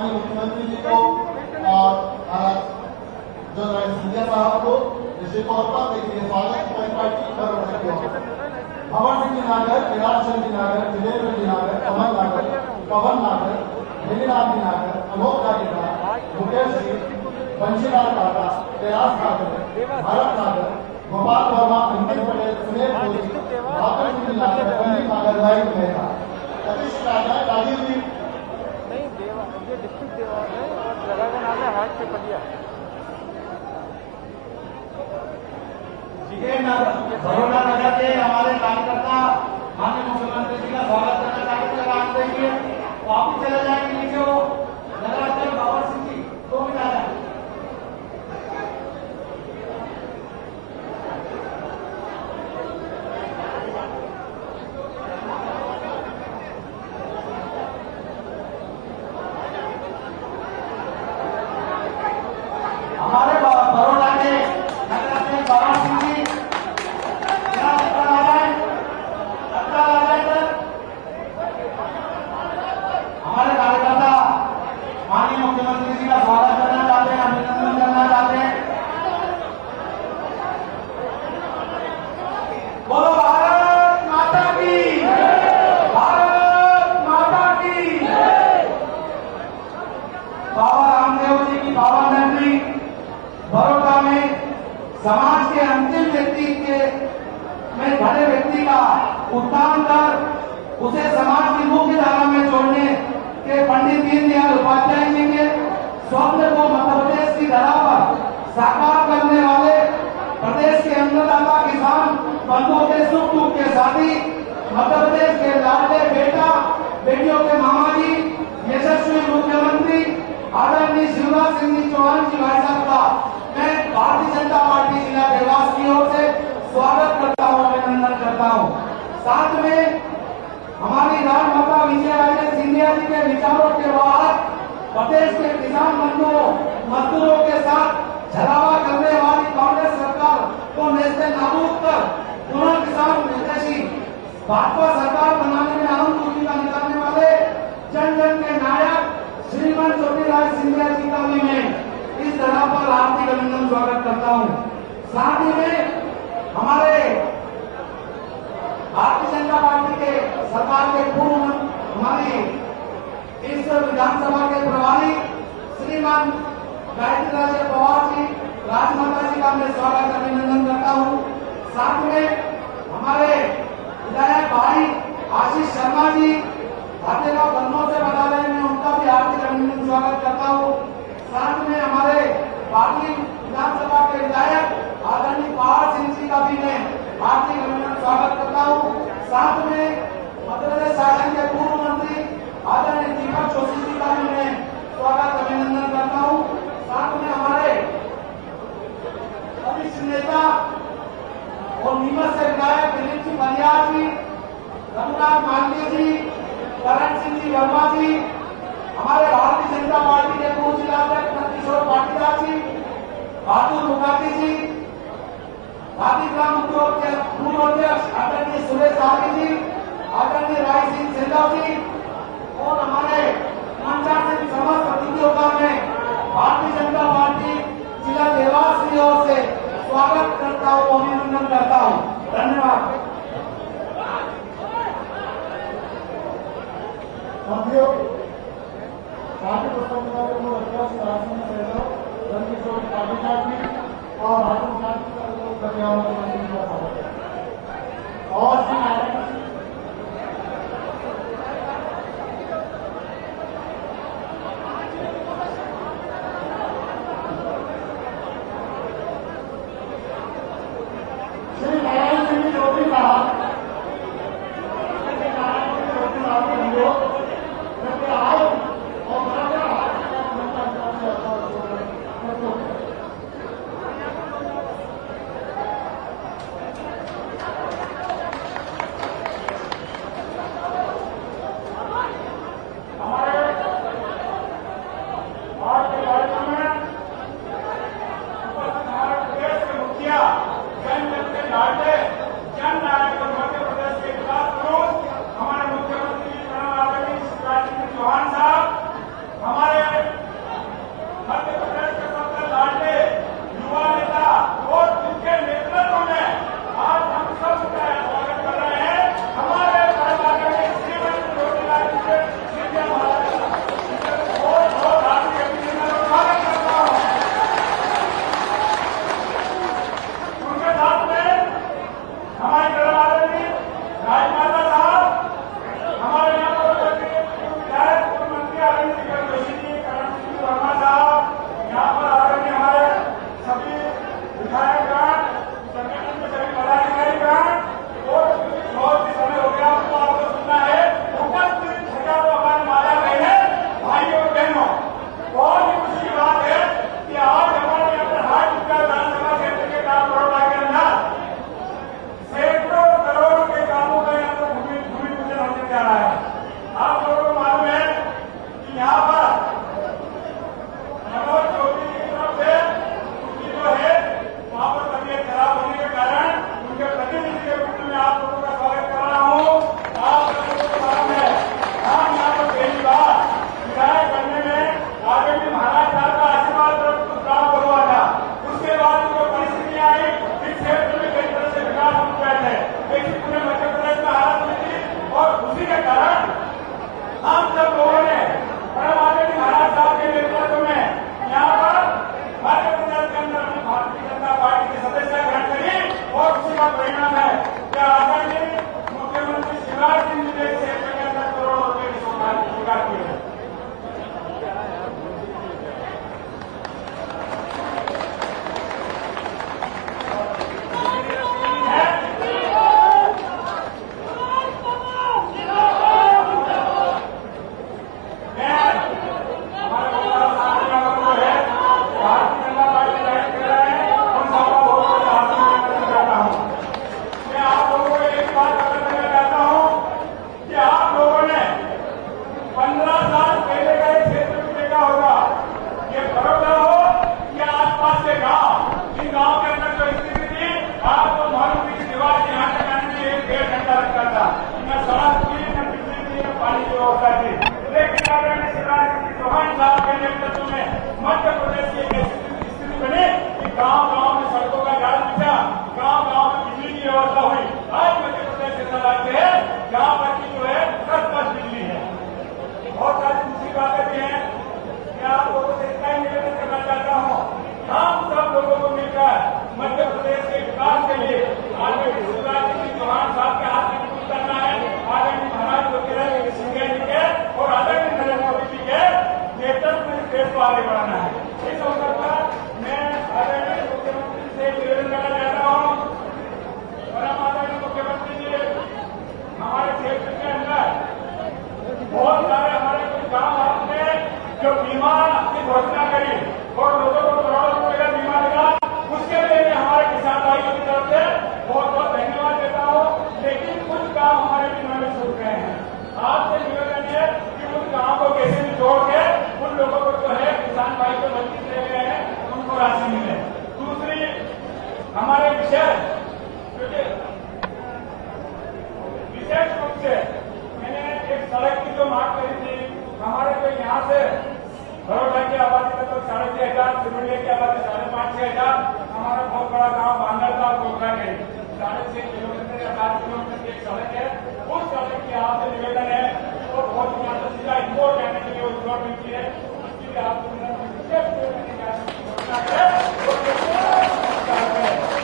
माननीय मुख्यमंत्री जी को और जो सिंधिया साहब को निश्चित तौर पर देखिए स्वागत परिपाटी कर रहे हो। भवन सिंह जी नागर, विराट सिंह जी नागर, जितेंद्र जी नागर, कमल नागर, पवन नागर, नीलनाथ जी नागर, अलोक नागिना, मुकेश जी, बंशीलाल टाटा, प्रयास नागर, भारत नागर, गोपाल वर्मा, अंकित पटेल, सुनील मोदी, भाकर सिंह नागर, पंडित नागर, लाइव मेहता, सतीश राजा, राजीव जी नहीं देवा, ये डिस्ट्रिक्ट देवा है और जगह का नाम है हाट पे पलिया। बड़ौदा नगर के हमारे कार्यकर्ता माननीय मुख्यमंत्री जी का स्वागत करना चाहते हैं। आप देखिए वापस चले जाएंगे नीचे वो नगराध्यक्ष बाबर सिंह जी तो भी आ जाए। हमारे बड़ौदा के नगराध्यक्ष बाबर सिंह जी हमारे कार्यकर्ता माननीय मुख्यमंत्री जी का स्वागत करना चाहते हैं, अभिनंदन करना चाहते हैं। बोलो भारत माता की, भारत माता की। बाबा रामदेव जी की पावन नगरी बड़ौदा में समाज के अंतिम व्यक्ति में खड़े व्यक्ति का उत्थान कर उसे समाज की मुख्य धारा में जोड़ने के पंडित दीनदयाल उपाध्याय जी के स्वप्न को मध्य प्रदेश की धरा पर साकार करने वाले प्रदेश के अन्नदाता किसान बंधुओं के सुख दुख के साथी मध्य प्रदेश के लाडले बेटा बेटियों के मामा जी यशस्वी मुख्यमंत्री आदरणीय शिवराज सिंह जी चौहान जी भाई साहब का मैं भारतीय जनता पार्टी जिला देवास की ओर से स्वागत करता हूँ, अभिनंदन करता हूँ। साथ में हमारी राजमाता विजयाराजे सिंधिया जी के विचारों के बाद प्रदेश के किसान बंधुओं मजदूरों के साथ छलावा करने वाली कांग्रेस सरकार को नेस्ते नाबूद कर पुनः किसान हितैषी भाजपा सरकार बनाने में अहम भूमिका निभाने वाले जन जन के नायक श्रीमान ज्योतिराज सिंधिया जी का भी मैं इस तरह पर हार्दिक अभिनंदन स्वागत करता हूँ। साथ ही में हमारे भारतीय जनता पार्टी के सरकार के पूर्व हमारी इस विधानसभा के प्रभारी श्रीमान गायत्री राज पवार जी राजमाता जी का मैं स्वागत अभिनंदन करता हूँ। साथ में हमारे विधायक भाई आशीष शर्मा जी भातेगांव बन्नों से बता रहे हैं, उनका भी हार्दिक अभिनंदन स्वागत करता हूँ। साथ में हमारे पार्टी विधानसभा के विधायक आदरणीय पहाड़ सिंह जी का भी मैं हार्दिक अभिनंदन स्वागत करता हूँ। साथ में मध्य प्रदेश शासन के पूर्व मंत्री आदरणीय दीपक जोशी जी का भी मैं स्वागत अभिनंदन करता हूँ। साथ में हमारे वरिष्ठ नेता और नीमच से विधायक दिलीप जी बलियार जी, रघुनाथ मालवीय जी, करण सिंह जी वर्मा जी, हमारे भारतीय जनता पार्टी के पूर्व जिलाध्यक्ष नंदकिशोर पाटीदार जी, बहादुर मुखर्जी जी, खादी ग्राम उद्योग के पूर्व अध्यक्ष आदरणीय सुरेश आर्य जी, आदरणीय राय सिंह सिंधव जी और हमारे मंचान से समस्त अतिथियों का मैं भारतीय जनता पार्टी जिला देवास की ओर से स्वागत करता हूँ, अभिनंदन करता हूँ। धन्यवाद। पार्टी पुस्तक और श्री नारायण सिंह चौधरी साहब 6,500 सिमरिया के बाद 5,500 हमारा बहुत बड़ा गांव बांगरता कोकरा के 6.5 किलोमीटर या 7 किलोमीटर की एक सड़क है। उस सड़क की आपसे निवेदन है और बहुत सीधा इंदौर जाने के लिए उस रोड मिलती है, उसके लिए आपको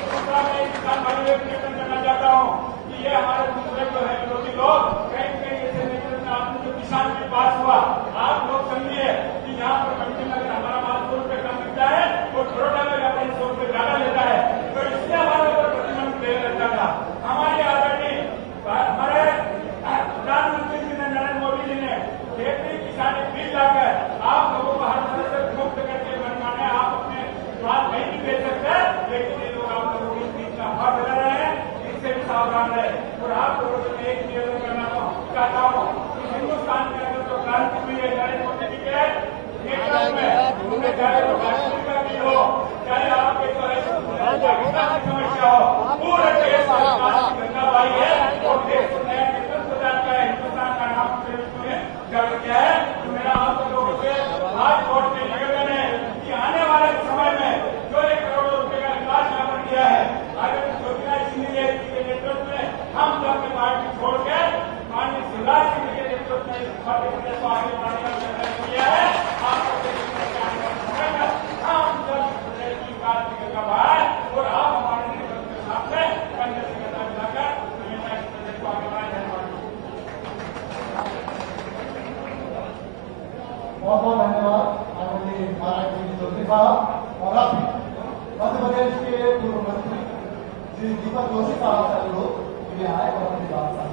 दूसरा मैं किसान भाई निवेदन करना चाहता हूँ कि ये हमारे दूसरे जो है विरोधी लोग कहीं कहीं ऐसे निवेदन आपने जो किसान के पास हुआ, आप लोग समझिए कि यहाँ पर मंडी में हमारा माल 100 रुपये कम मिलता है और बड़ौदा में व्यापारी 100 रुपये ज्यादा लेता है, तो इसलिए हमारे ऊपर प्रतिबंध दे रहता था। हमारे आदरणीय हमारे प्रधानमंत्री जी ने, नरेंद्र मोदी जी ने खेती किसानी बिल लाकर आप लोगों को हर तरह से मुक्त करके मनमाने आप अपने माल नहीं भी बेच सकते, लेकिन ये लोग आप लोगों के बीच का भाव बना रहे हैं, इससे भी सावधान रहे। और आप लोगों से एक निवेदन करना चाहता हूँ कि हिंदुस्तान के अंदर जो क्रांति हुई है नरेंद्र मोदी जी के नेतृत्व में, उन्हें चाहे वो कश्मीर का भी हो, चाहे आपके जो है पाकिस्तान की समस्या हो, पूरे देश में गंगा भाई है और देश को नया नेतृत्व जानता है। हिंदुस्तान का नाम गर्व किया है। तो मेरा आप लोगों से आज कोर्ट में निवेदन है कि आने वाले समय में जो 1 करोड़ रुपए का विकास यहाँ पर किया है, अगर ज्योतिराज सिंधिया जी के नेतृत्व में हम सब अपनी पार्टी छोड़ के माननीय शिवराज सिंह के नेतृत्व में मध्य प्रदेश को आगे बढ़ाने का निर्णय किया है। हम सब प्रदेश की विकास का भार और आप हमारे नेतृत्व के सामने कंधे से कंधा मिलाकर हमेशा इस प्रदेश को आगे बढ़ाए। बहुत बहुत धन्यवाद आदरणीय महाराज जी चौधरी साहब। और अब मध्य प्रदेश के पूर्व मंत्री श्री दीपक जोशी साहब का लोग ये आए और अपनी बात साझा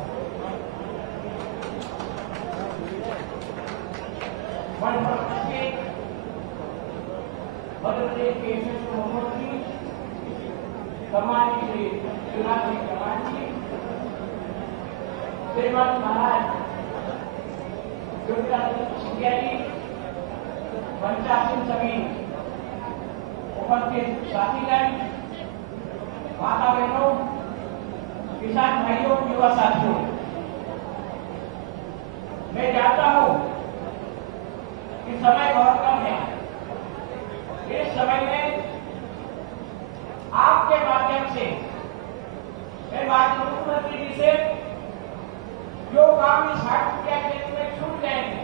मध्य प्रदेश के यशस्वी मुख्यमंत्री सम्मानित श्री शिवराज सिंह चौहान जी, श्रीमद महाराज ज्योतिराज सिंधिया जी, पंचायत सभी उपस्थित साथीगण, माता बहनों, किसान भाइयों, युवा साथियों, मैं जानता हूं कि समय बहुत कम है। इस समय में आपके माध्यम से मैं माननीय मुख्यमंत्री जी से जो काम इस हाट क्षेत्र में छूट गए हैं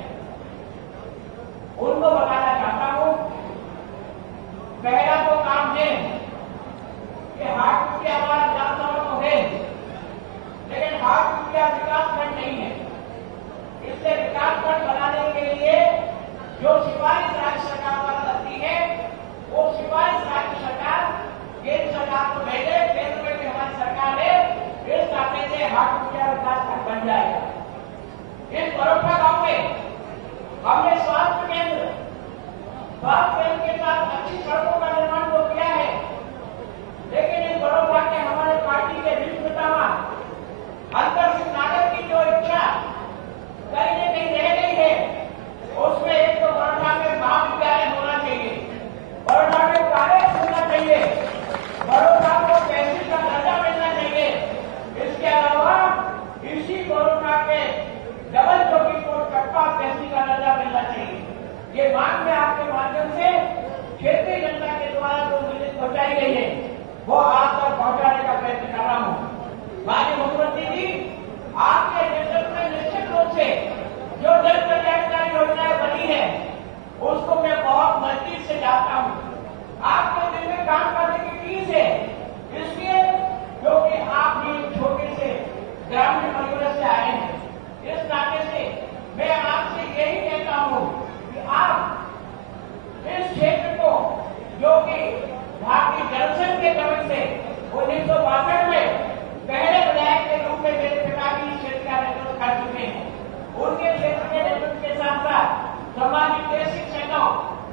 उनको बताना चाहता हूं। पहला तो काम है कि हाट कुटिया हमारा विधानसभा तो है, लेकिन हाट कुटिया विकास खंड नहीं है। इसलिए विकास खंड बनाने के लिए जो सिफारिश राज्य सरकार द्वारा लगती है, वो सिफारिश राज्य सरकार केंद्र सरकार को भेजे। केंद्र में भी हमारी सरकार है, इस नाते से हाट कुटिया विकास खंड बन जाएगा। इस बरोठा गांव में हमने स्वास्थ्य केंद्र के साथ अच्छी सड़कों का निर्माण तो किया है, लेकिन इस बरोठा के हमारे पार्टी के विश्व नेता अंतर सिंह नागर की जो इच्छा कहीं न कहीं रह गई है, उसमें एक तो बरोठा में महाविद्यालय होना चाहिए, बरोठा में कॉलेज होना चाहिए, बरोठा को तहसील का दर्जा मिलना चाहिए। इसके अलावा इसी बरोठा के डबल चौकी कोट कटपा तहसील का दर्जा मिलना चाहिए। ये मांग में आपके माध्यम से क्षेत्रीय जनता के द्वारा जो मुझे पहुंचाई गई है, वो आप तक पहुंचाने का प्रयत्न कर रहा हूं। माननीय मुख्यमंत्री जी, आपके नेतृत्व में निश्चित रूप से जो जन कल्याणकारी योजनाएं बनी है, उसको मैं बहुत नजदीक से जानता हूं। आपके दिल में काम करने की चीज है, इसलिए क्योंकि आप भी छोटे से ग्रामीण परिवार से आए हैं। इस नाते से मैं आपसे यही कहता हूं कि आप इस क्षेत्र को, जो कि भारतीय जनसंघ के कमिटी से 1962 में पहले विधायक के रूप में मेरे पिताजी इस क्षेत्र का नेतृत्व कर चुके हैं, उनके क्षेत्र के नेतृत्व के साथ साथ सामाजिक बेसिक सेना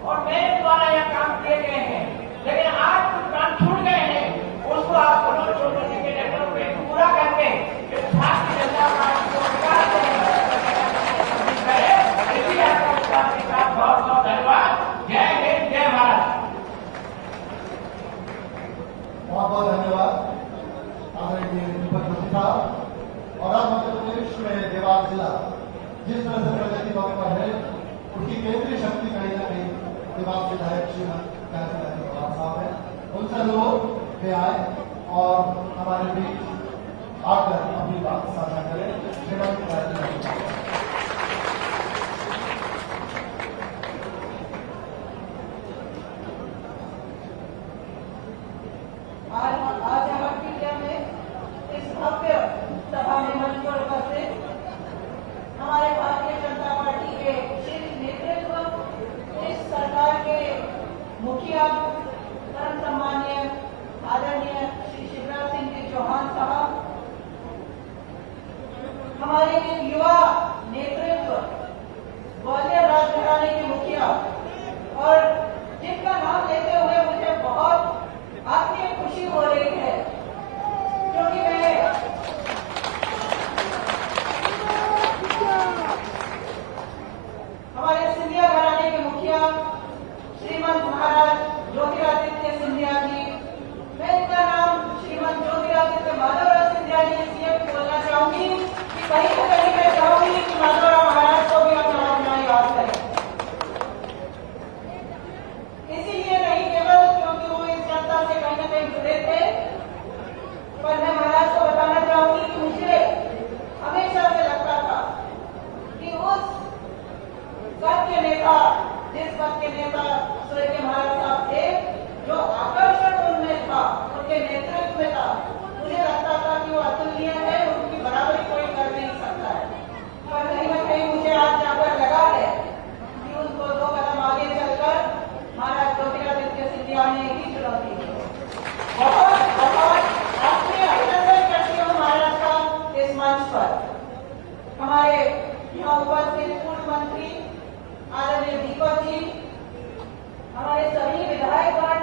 और मेरे द्वारा यह काम किए गए हैं। लेकिन आज कुछ काम छूट गए हैं, उसको आप मनोज चौधरी के नेतृत्व में पूरा करके इस भारतीय जनता पार्टी को विकास बहुत बहुत धन्यवाद। जय हिंद, जय भारत। बहुत बहुत धन्यवाद आदरणीय दीपक जोशी साहब। और अब मध्य प्रदेश में देवास जिला जिस तरह से प्रगति पथ पर है, उसकी केंद्रीय शक्ति श्रीमंत तहसीलदार साहब हैं, उनसे अनुरोध वे आए और हमारे बीच आकर अपनी बात साझा करें। श्रीमंत तहसीलदार साहब। आज हमारे में इस भव्य सभा में मंच पर उपस्थित हमारे भारतीय जनता पार्टी के शीर्ष नेतृत्व, इस सरकार के मुखिया परम सम्माननीय आदरणीय श्री शिवराज सिंह जी चौहान साहब, हमारे युवा नेतृत्व, ग्वालियर राजघराने के मुखिया, और जिनका नाम लेते हुए मुझे बहुत आत्मीय खुशी हो रही है, क्योंकि मैं हमारे सिंधिया घराने के मुखिया श्रीमंत महाराज ज्योतिरादित्य सिंधिया जी, मैं इनका नाम श्रीमंत ज्योतिरादित्य माधवराव सिंधिया जी इसलिए बोलना चाहूंगी कि कहीं न कहीं मैं चाहूंगी कि माधवराव महाराज को भी हम अपना याद करें। इसीलिए नहीं केवल क्योंकि वो इस जनता से कहीं न कहीं जुड़े थे, पर मैं महाराज को बताना चाहूंगी कि मुझे हमेशा से लगता था कि उस पद के नेता, जिस पद के नेता स्वर्गीय महाराज साहब थे, जो आकर्षण उनमें था, उनके नेतृत्व में था, मुझे लगता था कि वो अतुलनीय है, उनकी बराबरी कोई कर नहीं सकता है। पर कहीं न कहीं मुझे आज जाकर लगा है कि उनको 2 कदम आगे चलकर महाराज ज्योतिरादित्य सिंधिया ने ही चुनौती दी। बहुत बहुत आत्मीय अभिनंदन करती हूँ महाराज का इस मंच पर। हमारे यहाँ उपस्थित पूर्व मंत्री आदरणीय दीपक जी, हमारे सभी विधायकगण,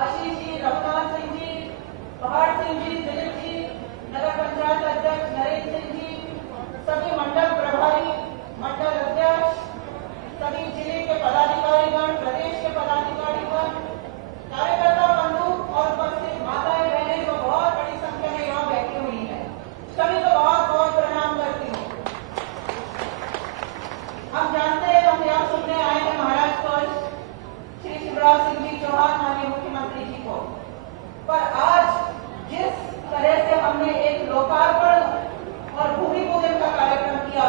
आशीष जी, रघुनाथ सिंह जी, पहाड़ सिंह जी, दिलीप जी, नगर पंचायत अध्यक्ष नरेंद्र सिंह जी, सभी मंडल प्रभारी, मंडल अध्यक्ष, सभी जिले के पदाधिकारीगण, प्रदेश के पदाधिकारीगण, कार्यकर्ता बंधु और उपस्थित माताएं बहनें जो बहुत बड़ी संख्या में यहाँ बैठी हुई है, सभी को बहुत बहुत प्रणाम करती हूँ। हम जानते हैं, हम यहाँ सुनने आए हैं महाराज को, श्री शिवराज सिंह जी चौहान माननीय मुख्यमंत्री जी को, पर आज जिस तरह से हमने एक लोकार्पण और भूमि पूजन का कार्यक्रम किया,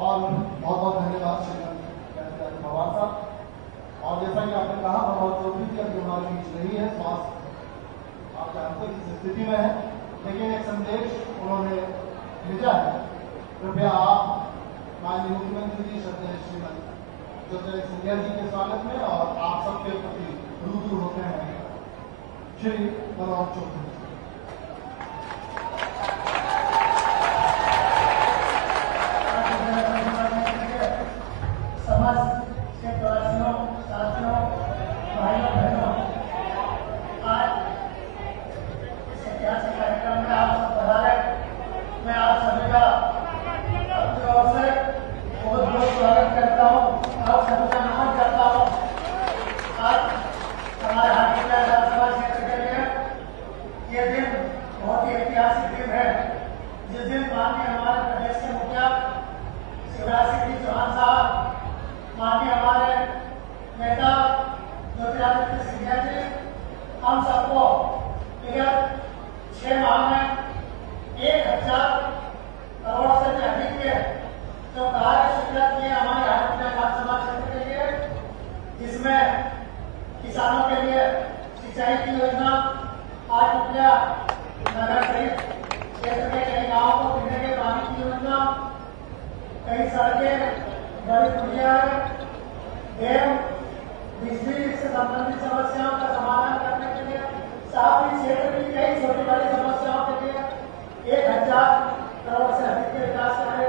और बहुत बहुत धन्यवाद श्रीमती भगवान साहब। और जैसा कि आपने कहा, प्रभाव चौधरी जी अभी हमारे बीच नहीं है, स्वास्थ्य आप जानते हैं किस स्थिति में है, लेकिन एक संदेश उन्होंने भेजा है। कृपया आप माननीय मुख्यमंत्री जी श्रद्धेय श्रीमती ज्योतिरादित्य सिंधिया जी के स्वागत में और आप सबके प्रति रूबरू होते हैं श्री प्रभाव चौधरी। हम सबको विगत 6 माह में 1000 करोड़ से भी अधिक के जो कार्य स्वीकृत किए हमारे हाजीपुर विधानसभा क्षेत्र के लिए, जिसमें किसानों के लिए सिंचाई की योजना, हाजीपुर नगर सहित क्षेत्र के कई गांवों को पीने के पानी की योजना, कई सड़कें, बड़ी पुलिया, डैम, बिजली से संबंधित समस्याओं का समाधान करने के लिए, साथ ही क्षेत्र की कई छोटी बड़ी समस्याओं के लिए 1000 करोड़ से अधिक के विकास कार्य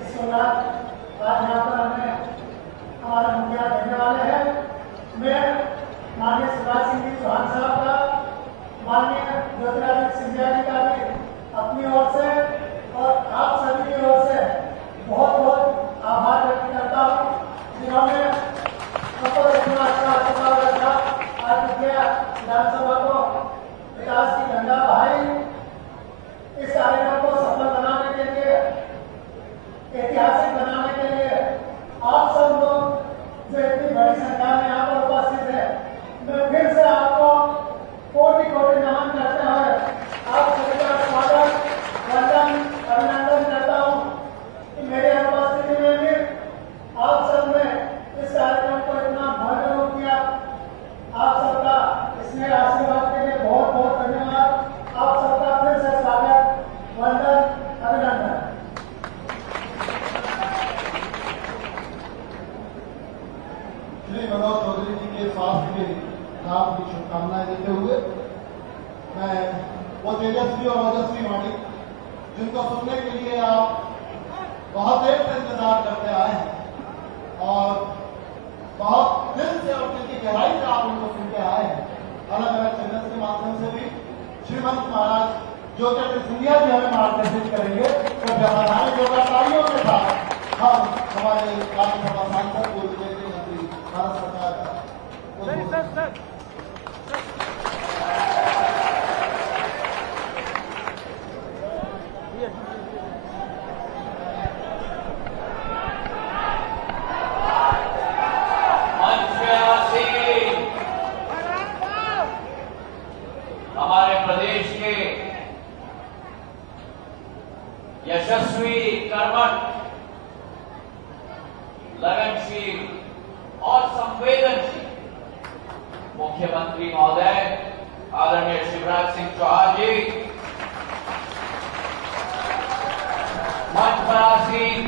इस शुरुआत आज यहाँ पर हमें हमारे मुखिया देने वाले हैं। मैं माननीय शिवराज सिंह जी चौहान साहब का, माननीय ज्योतिरादित्य सिंधिया जी का भी अपनी ओर से और आप सभी की ओर से बहुत बहुत आभार व्यक्त करता हूँ, जिन्होंने इतना अच्छा आशीर्वाद रखा, आज विधानसभा को विकास की गंगा बहाई। इस कार्यक्रम को सफल बनाने के लिए, ऐतिहासिक बनाने के लिए आप सब लोग जो इतनी बड़ी संख्या में यहाँ पर उपस्थित है, मैं फिर से आपको कोटि कोटि नमन करते हुए आप सभी का स्वागत, वंदन, अभिनंदन करता हूँ कि मेरे उपस्थिति में भी आप सब ने इस कार्यक्रम को इतना भव्य रूप दिया। आप सबका इसमें आशीर्वाद के लिए बहुत बहुत धन्यवाद। आप सबका फिर से स्वागत, वंदन, अभिनंदन। श्री मनोज चौधरी जी के स्वास्थ्य के लाभ की शुभकामनाएं देते हुए मैं वो तेजस्वी और ओजस्वी वाणी जिनको सुनने के लिए आप बहुत देर से इंतजार करते आए हैं और बहुत दिल से और दिल की गहराई से आप उनको सुनते आए हैं, अलग अलग चैनल के माध्यम से भी श्रीमंत महाराज ज्योतिरादित्य सिंधिया जी हमें मार्गदर्शित करेंगे। कृपया हमारे जोड़तालियों के साथ हम हमारे राज्यसभा सांसद पूर्व केंद्रीय मंत्री भारत सरकार का हमारे प्रदेश के यशस्वी, कर्मठ, लगनशील और संवेदनशील मुख्यमंत्री महोदय आदरणीय शिवराज सिंह चौहान जी, मंच पर आसीन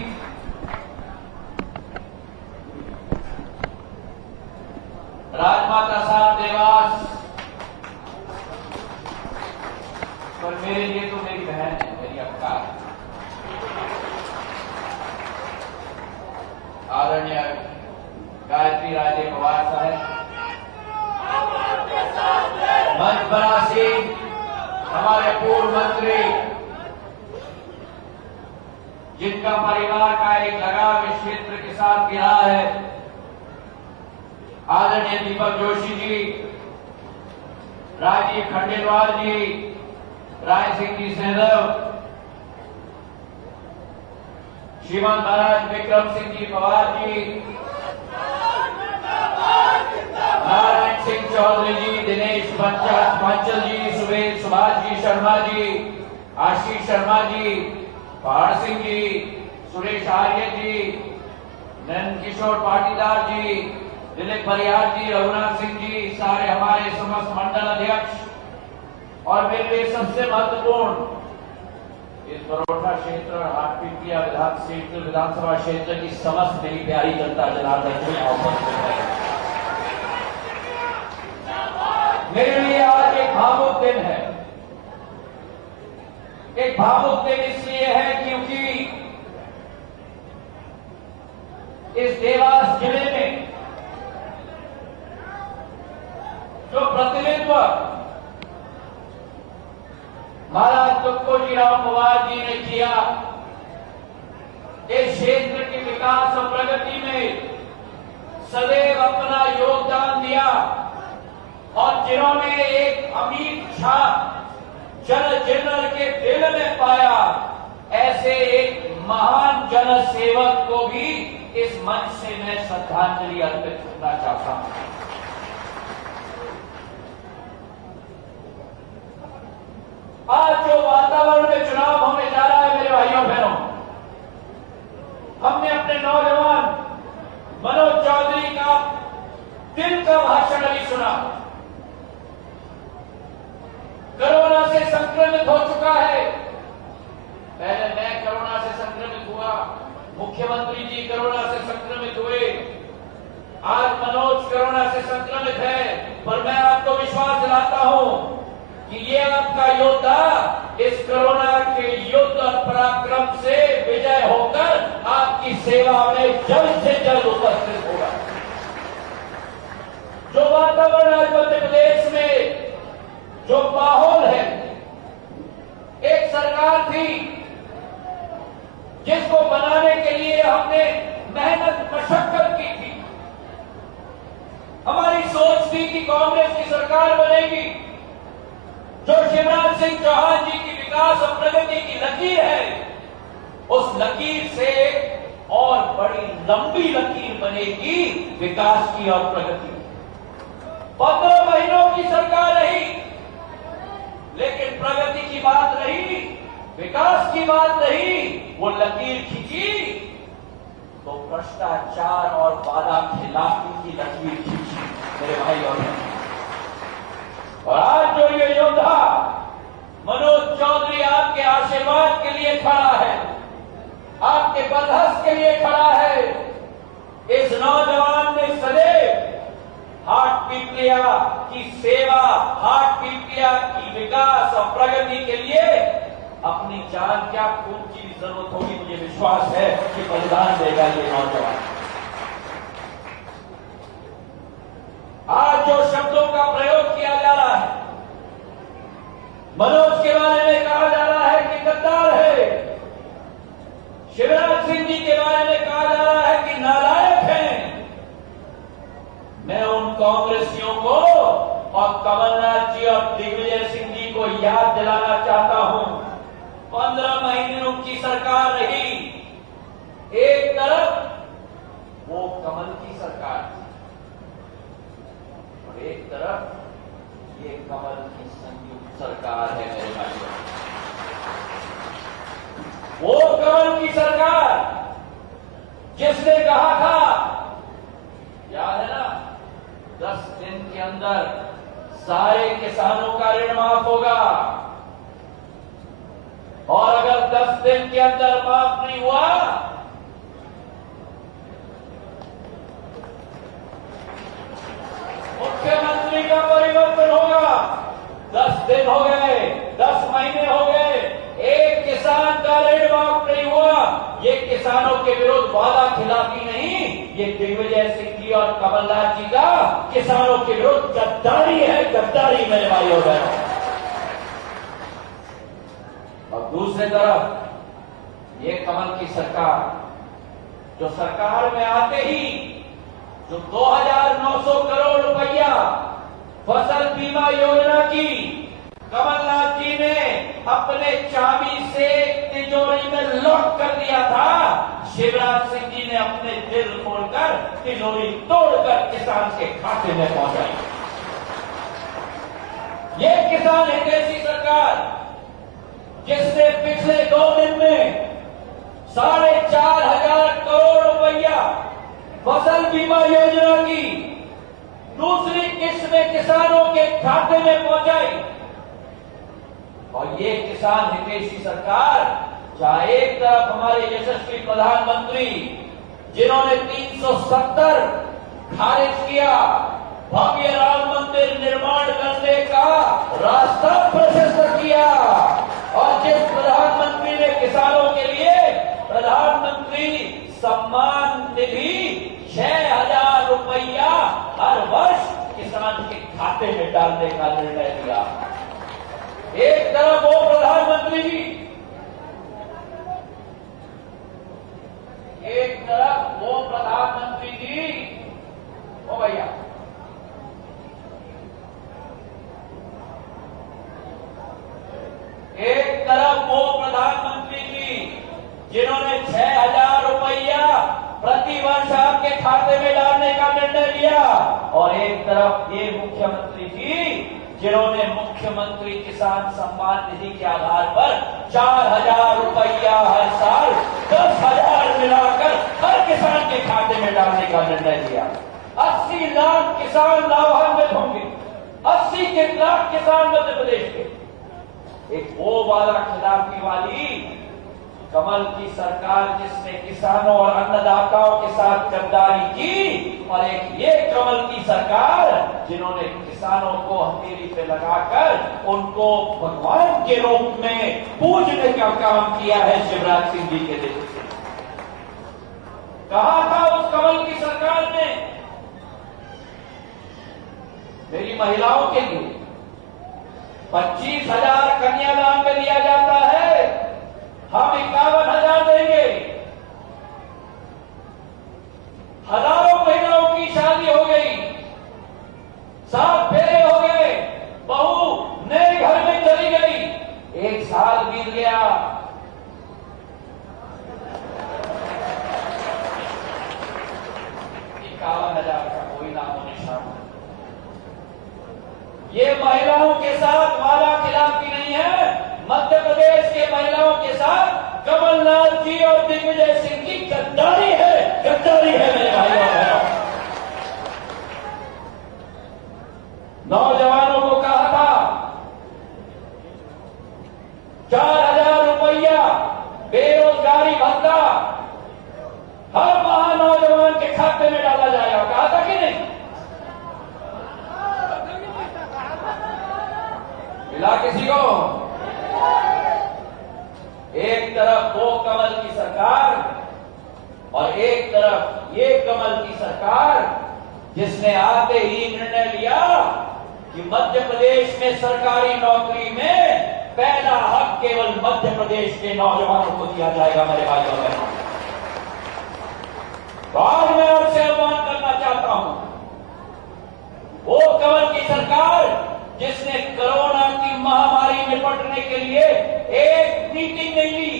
राजमाता साहब देवास, पर मेरे लिए तो मेरी बहन है, मेरी अक्का है, आदरणीय गायत्री राजे पवार साहब, मंच पर आसीन हमारे पूर्व मंत्री जिनका परिवार का एक लगाव इस क्षेत्र के साथ भी रहा है, आदरणीय दीपक जोशी जी, राजीव खंडेलवाल जी, राय सिंह जी सहदेव, श्रीमान महाराज विक्रम सिंह जी पवार जी, नारायण सिंह चौधरी जी, दिनेश पंचल जी, सुभाष जी शर्मा जी, आशीष शर्मा जी, पहाड़ सिंह जी, सुरेश आर्य जी, नंद किशोर पाटीदार जी, दिलीप परिहार जी, रघुनाथ सिंह जी, सारे हमारे समस्त मंडल अध्यक्ष और मेरे लिए सबसे महत्वपूर्ण इस बड़ौदा क्षेत्र और हाटपिपलिया विधानसभा क्षेत्र की समस्त मेरी प्यारी जनता जनार्दन जी मेरे लिए आज एक भावुक दिन है। एक भावुक दिन इसलिए है क्योंकि इस देवास जिले में जो प्रतिनिधित्व महाराज तुक्को राम पवार जी ने किया, इस क्षेत्र के विकास और प्रगति में सदैव अपना योगदान दिया और जिन्होंने एक अमिट छाप जन जनर के दिल में पाया, ऐसे एक महान जन सेवक को भी इस मंच से मैं श्रद्धांजलि अर्पित करना चाहता हूं। आज जो वातावरण में चुनाव होने जा रहा है मेरे भाइयों बहनों, हमने अपने नौजवान मनोज चौधरी का दिल का भाषण अभी सुना। कोरोना से संक्रमित हो चुका है, पहले मैं कोरोना से संक्रमित हुआ, मुख्यमंत्री जी कोरोना से संक्रमित हुए, आज मनोज कोरोना से संक्रमित है, पर मैं आपको विश्वास दिलाता हूं कि ये आपका योद्धा इस कोरोना के युद्ध और पराक्रम से विजय होकर आपकी सेवा में जल्द से जल्द उपस्थित होगा। जो वातावरण आज मध्य प्रदेश में जो माहौल है, एक सरकार थी जिसको बनाने के लिए हमने मेहनत मशक्कत की थी। हमारी सोच थी कि कांग्रेस की सरकार बनेगी, जो शिवराज सिंह चौहान जी की विकास और प्रगति की लकीर है, उस लकीर से और बड़ी लंबी लकीर बनेगी विकास की और प्रगति की। 15 महीनों की सरकार रही, लेकिन प्रगति की बात रही, विकास की बात रही, वो लकीर खींची तो भ्रष्टाचार और वादा खिलाफी की लकीर खींची मेरे भाई और बहन। और आज जो ये योद्धा मनोज चौधरी आपके आशीर्वाद के लिए खड़ा है, आपके बदहस के लिए खड़ा है, इस नौजवान ने सदैव हाटपिपलिया की सेवा, हाटपिपलिया की विकास और प्रगति के लिए अपनी जान क्या खून की भी जरूरत होगी, मुझे विश्वास है कि बलिदान देगा ये नौजवान। आज जो शब्दों का प्रयोग किया जा रहा है, मनोज के बारे में कहा जा रहा है कि गद्दार है, शिवराज सिंह जी के बारे में कहा जा रहा है कि नालायक हैं, मैं उन कांग्रेसियों को और कमलनाथ जी और दिग्विजय सिंह जी को याद दिलाना चाहता हूं। 15 महीने उनकी सरकार रही, एक तरफ वो कमल की सरकार थी और एक तरफ ये कमल की संयुक्त सरकार है मेरे भाइयों। वो कमल की सरकार जिसने कहा था, याद है ना, 10 दिन के अंदर सारे किसानों का ऋण माफ होगा, और अगर 10 दिन के अंदर माफ नहीं हुआ मुख्यमंत्री का परिवर्तन होगा। 10 दिन हो गए, 10 महीने हो गए, एक किसान का ऋण माफ नहीं हुआ। ये किसानों के विरुद्ध वादा खिलाफी नहीं, ये दिग्विजय सिंह जी और कमलनाथ जी का किसानों के विरुद्ध गद्दारी है, गद्दारी मेरे भाई और बहनों। और दूसरी तरफ ये कमल की सरकार, जो सरकार में आते ही जो 2,900 करोड़ रुपया फसल बीमा योजना की कमलनाथ जी ने अपने चाबी से तिजोरी में लॉक कर दिया था, शिवराज सिंह जी ने अपने दिल खोलकर तिजोरी तोड़कर किसान के खाते में पहुंचाई। ये किसान हितैषी सरकार जिसने पिछले 2 दिन में 4,500 करोड़ रुपया फसल बीमा योजना की दूसरी किस्त में किसानों के खाते में पहुंचाई। और ये किसान हितैषी सरकार, जहां एक तरफ हमारे यशस्वी प्रधानमंत्री जिन्होंने 370 खारिज किया, भव्य राम मंदिर निर्माण करने का रास्ता प्रशस्त किया, और जिस प्रधानमंत्री ने किसानों के लिए प्रधानमंत्री सम्मान निधि 6,000 रुपया हर वर्ष किसान के खाते में डालने का निर्णय लिया। एक तरफ वो प्रधानमंत्री जी, एक तरफ वो प्रधानमंत्री जी, ओ भैया, एक तरफ वो प्रधानमंत्री जी जिन्होंने 6,000 रुपया प्रति वर्ष आपके खाते में डालने का निर्णय लिया, और एक तरफ ये मुख्यमंत्री जी जिन्होंने मुख्यमंत्री किसान सम्मान निधि के आधार पर 4,000 रुपया हर साल 10,000 मिलाकर हर किसान के खाते में डालने का निर्णय लिया। 80 लाख किसान लाभान्वित होंगे, 80 लाख किसान मध्य प्रदेश के। एक वो वाला खिलाफी वाली कमल की सरकार जिसने किसानों और अन्नदाताओं के साथ गद्दारी की, और एक ये कमल की सरकार जिन्होंने किसानों को हथेली पे लगाकर उनको भगवान के रूप में पूजने का काम किया है शिवराज सिंह जी के नेतृत्व से। कहा था उस कमल की सरकार ने मेरी महिलाओं के लिए 25,000 कन्यादान में दिया जाता है, हम 51,000 देंगे। हजारों महिलाओं की शादी हो गई, 7 फेरे हो गए, बहू नए घर में चली गई, 1 साल बीत गया, 51,000 का कोई नामो निशान। ये महिलाओं के साथ वाला खिलाफी नहीं है, मध्य प्रदेश के महिलाओं के साथ कमलनाथ जी और दिग्विजय सिंह की गद्दारी है, गद्दारी है मेरे भाइयों और बहनों। नौजवानों को कहा था 4,000 रुपया बेरोजगारी भत्ता हर माह नौजवान के खाते में डाला जाएगा, कहा था कि नहीं? मिला किसी को? एक तरफ वो कमल की सरकार और एक तरफ ये कमल की सरकार जिसने आते ही निर्णय लिया कि मध्य प्रदेश में सरकारी नौकरी में पहला हक केवल मध्य प्रदेश के नौजवानों को दिया जाएगा। मेरे भाइयों और बहनों, तो आज मैं आपसे आह्वान करना चाहता हूं, वो कमल की सरकार जिसने कोरोना की महामारी निपटने के लिए एक मीटिंग नहीं ली,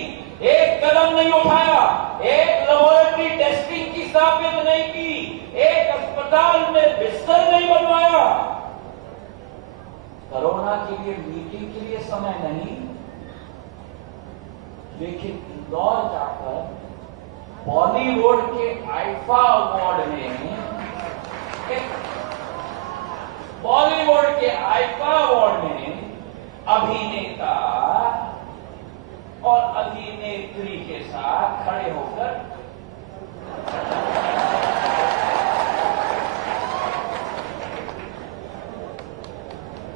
एक कदम नहीं उठाया, एक लेबोरेटरी टेस्टिंग की स्थापित नहीं की, एक अस्पताल में बिस्तर नहीं बनवाया, कोरोना के लिए मीटिंग के लिए समय नहीं, लेकिन इंदौर जाकर बॉलीवुड के आईफा अवार्ड में बॉलीवुड के आईफा अवार्ड में अभिनेता और अभिनेत्री के साथ खड़े होकर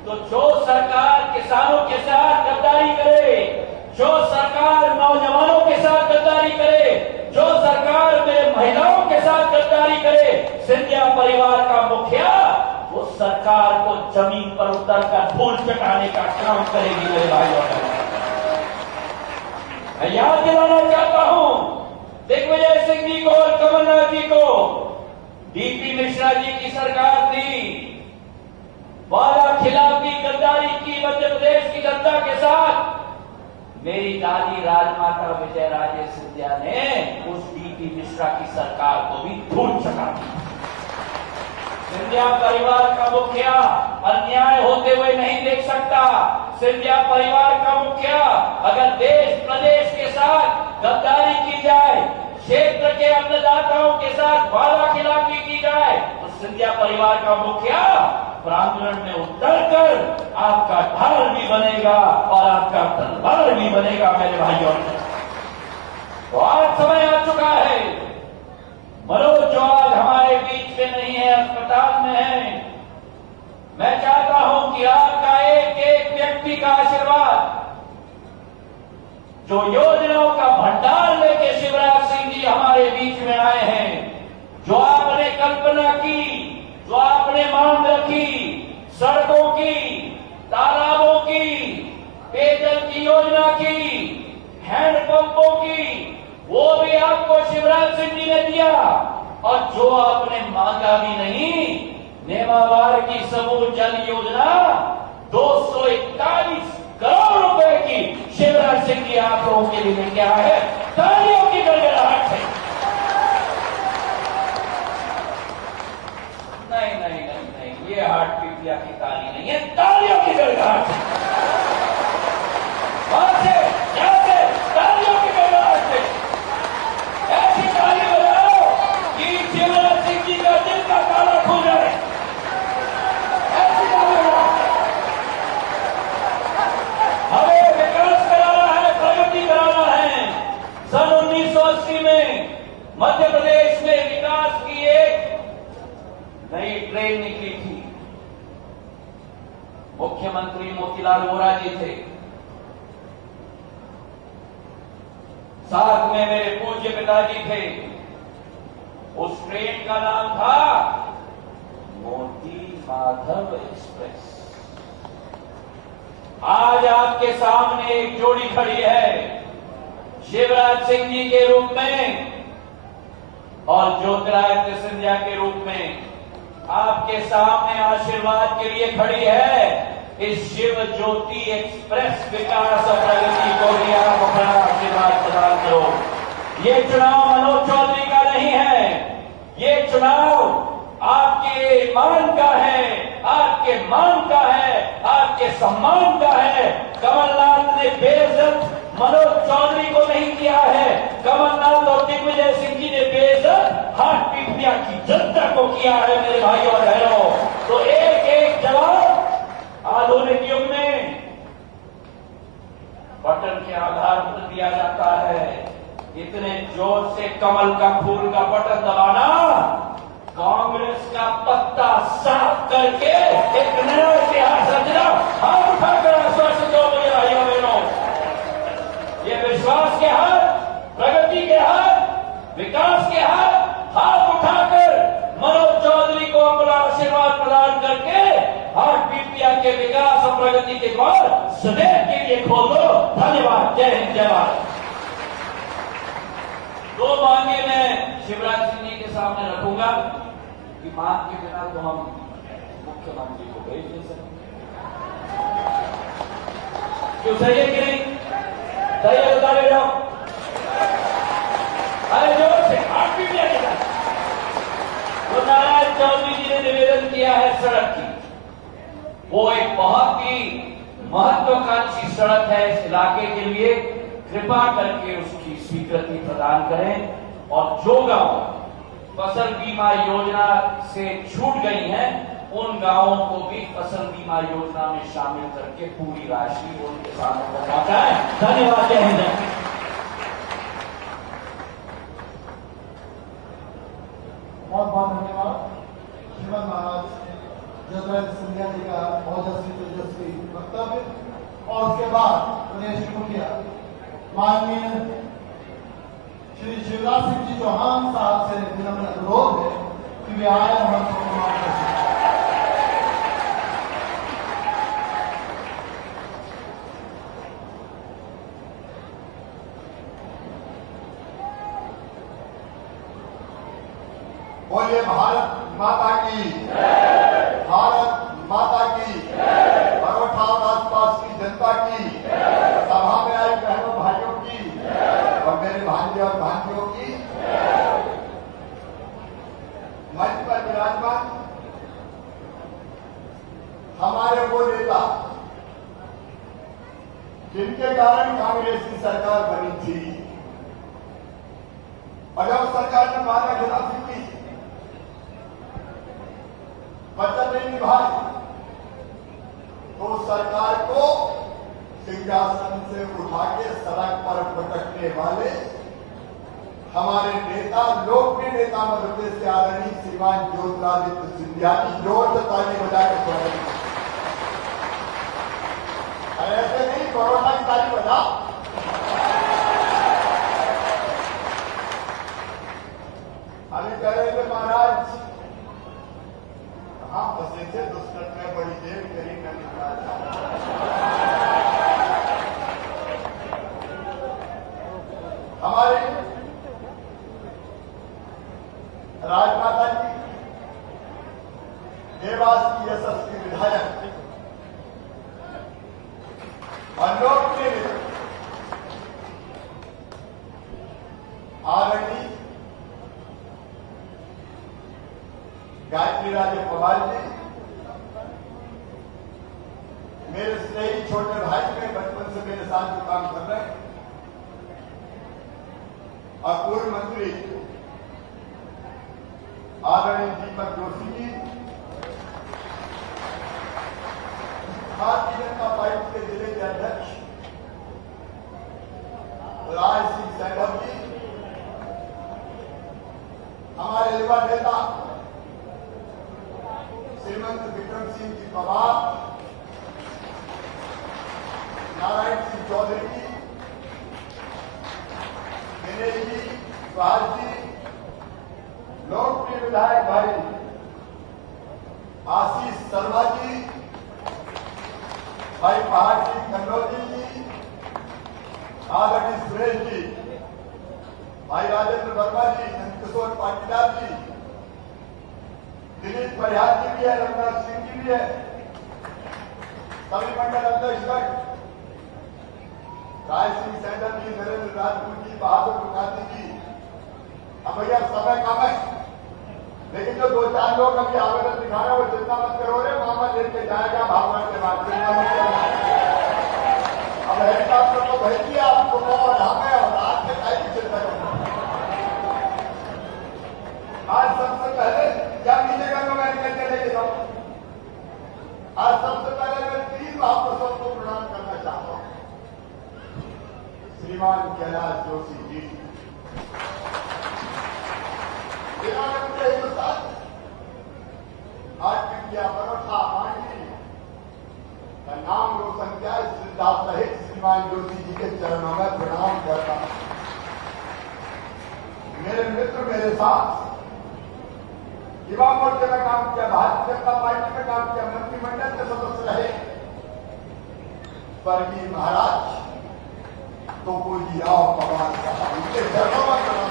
तो जो सरकार किसानों के साथ गद्दारी करे, जो सरकार नौजवानों के साथ गद्दारी करे, जो सरकार मेरे महिलाओं के साथ गद्दारी करे, सिंधिया परिवार का मुखिया वो सरकार को जमीन पर उतरकर धूल चटाने का काम करेगी। मेरे भाइयों और मैं याद दिलाना चाहता हूं दिग्विजय सिंह जी को और कमलनाथ जी को, डीपी मिश्रा जी की सरकार थी, वादा खिलाफी गद्दारी की मध्य प्रदेश की जनता के साथ। मेरी दादी राजमाता विजय राजे सिंधिया ने उस डीपी मिश्रा की सरकार को भी धूल चटा दी। सिंधिया परिवार का मुखिया अन्याय होते हुए नहीं देख सकता। सिंधिया परिवार का मुखिया अगर देश प्रदेश के साथ गद्दारी की जाए सिंधिया परिवार का मुखिया प्रांगण में उतरकर आपका ढाल भी बनेगा और आपका तलवार भी बनेगा मेरे भाइयों। तो आज समय आ चुका है। मनोज जो आज हमारे बीच में नहीं है, अस्पताल में है, मैं चाहता हूं कि आपका एक एक व्यक्ति का आशीर्वाद, जो योजनाओं का भंडार लेके शिवराज सिंह जी हमारे बीच में आए हैं, जो आपने कल्पना की, जो आपने मांग रखी, सड़कों की, तालाबों की, पेयजल की योजना की, हैंडपंपों की, वो भी आपको शिवराज सिंह जी ने दिया। और जो आपने मांगा भी नहीं, नेमावार की समूह जल योजना 241 करोड़ रुपए की शिवराज सिंह जी आप लोगों के लिए लेके आया है। तालियों की गड़गड़ाहट है। नहीं नहीं नहीं नहीं, ये हार्ट पीपिया की ताली नहीं है, तालियों की गड़गड़ाहट है। वहां से यहां से तालियों की गड़गड़ाहट है। ऐसी ताली बजाओ कि शिवराज सिंह जी का दिल का ताला खुल जाए। ऐसी ताली बजाओ। हमें विकास कराना है, प्रगति कराना है। सन 1980 में मध्य प्रदेश में विकास की एक नई ट्रेन निकली थी। मुख्यमंत्री मोतीलाल वोरा जी थे, साथ में मेरे पूज्य पिताजी थे। उस ट्रेन का नाम था मोती माधव एक्सप्रेस। आज आपके सामने एक जोड़ी खड़ी है, शिवराज सिंह जी के रूप में और ज्योतिरादित्य सिंधिया के रूप में। आपके सामने आशीर्वाद के लिए खड़ी है इस शिव ज्योति एक्सप्रेस विकास और प्रगति को भी आप अपना आशीर्वाद प्रदान करो। ये चुनाव मनोज चौधरी का नहीं है, ये चुनाव आपके मान का है, आपके मान का है, आपके सम्मान का है। कमलनाथ ने बेइज्जत मनोज चौधरी को नहीं किया है, कमलनाथ और दिग्विजय सिंह जी ने बेइज्जत हाट पीपिया की जनता को किया है मेरे भाइयों और बहनों। तो एक एक जवाब आधुनिक युग में बटन के आधार पर दिया जाता है। इतने जोर से कमल का फूल का बटन दबाना, कांग्रेस का पत्ता साफ करके एक नया इतिहास रचना। हाथ उठाकर आश्वासन दो मुझे भाइयों बहनों। ये विश्वास के हाथ, प्रगति के हाथ, विकास के हाथ उठाकर मनोज चौधरी को अपना आशीर्वाद प्रदान करके हाट पीपिया के विकास और प्रगति के द्वार सदैव के लिए खोल दो। धन्यवाद। जय हिंद, जय भारत। दो मांगे मैं शिवराज सिंह जी के सामने रखूंगा कि मांग के बिना तो हम मुख्यमंत्री को भेज नहीं सकते। क्यों, सही है कि नहीं? सही है, बता रहे जाओ। अरे जोर से हाट पीपिया के साथ तो नारायण चौधरी जी ने निवेदन किया है सड़क की। वो एक बहुत ही महत्वाकांक्षी सड़क है इस इलाके के लिए। कृपा करके उसकी स्वीकृति प्रदान करें और जो गांव फसल बीमा योजना से छूट गई हैं, उन गांवों को भी फसल बीमा योजना में शामिल करके पूरी राशि उन किसानों को पहुंचाएं। धन्यवाद। जय हिंद। बहुत बहुत धन्यवाद। श्रीमद महाराज ज्योतिरादित्य सिंधिया जी का ओजस्वी तेजस्वी वक्तव्य। और उसके बाद प्रदेश मुखिया माननीय श्री शिवराज सिंह जी चौहान साहब से विनम्र अनुरोध है कि वे आए और हम सम्मान करें। बोलिए भारत माता की, भारत माता की, बरोठा और आसपास की जनता की, सभा में आई बहनों भाइयों की और मेरे भांजे और भांजियों की, मंच पर विराजमान हमारे वो नेता जिनके कारण कांग्रेस की सरकार बनी थी और जब सरकार ने माना खिलाफी की वचन नहीं निभाई तो सरकार को सिंहासन से उठा के सड़क पर पटकने वाले हमारे नेता, लोकप्रिय नेता मध्य प्रदेश के आदरणीय श्रीमान ज्योतिरादित्य सिंधिया जी जोर से ताली बजाकर स्वागत। ऐसे नहीं, कोरोना की ताली बजा। अभी कह रहे थे महाराज कहां फंसे थे, दुष्कर्म में बड़ी देर करी न निकला। हमारे राजमाता जी देवास की यशस्वी विधायक और लोकप्रिय आदरणीय गायत्री राजे पवार जी, मेरे स्नेही छोटे भाई में बचपन से मेरे साथ जो काम कर रहे हैं, और पूर्व मंत्री आदरणीय दीपक जोशी जी, भारतीय जनता पार्टी के जिले के अध्यक्ष राज सिंह सैगल जी, हमारे युवा नेता श्रीमंत विक्रम सिंह जी पवार, नारायण सिंह चौधरी जी, दिनेश जी, सुहास जी, लोकप्रिय विधायक भाई आशीष शर्मा जी, भाई पहाड़ जी कन्नौजी जी, आदरणीय सुरेश जी, भाई राजेंद्र वर्मा जी, नंदकिशोर पाटीदार जी, दिलीप परिहार जी भी है, रघुनाथ सिंह जी भी है, सभी मंडल अध्यक्ष राय सिंह सैंडल जी, नरेंद्र राजपूत जी, बहादुर मुखार्जी जी। अब भैया समय कम है, लेकिन जो 2-4 लोग अभी आवेदन दिखा रहे हैं वो चिंता मत करो रे, मामा लेके जाएगा भावना के बाद। अब हेलीकॉप्टर को भेज दिया आपको और हमें और रात में काई की चिंता करना। आज सबसे पहले क्या कीजिएगा तो मैं निकल के लेके जाऊं। आज सबसे पहले मैं 3 महापुरुषों को प्रणाम करना चाहता हूं। श्रीमान कैलाश जोशी जी, जिन्होंने मुझे हिंदुस्तान आज विद्या परोठा पांडी का नाम रोशन किया, सिद्धार्थ सहित श्रीमान जोशी जी के चरणों में प्रणाम करता हूं। मेरे मित्र मेरे साथ युवा मोर्चे में काम किया, भारतीय जनता पार्टी में काम किया, मंत्रिमंडल के सदस्य रहे स्वर्गीय महाराज टोकोजी राव पवार साहब, उनके चरणों में प्रणाम।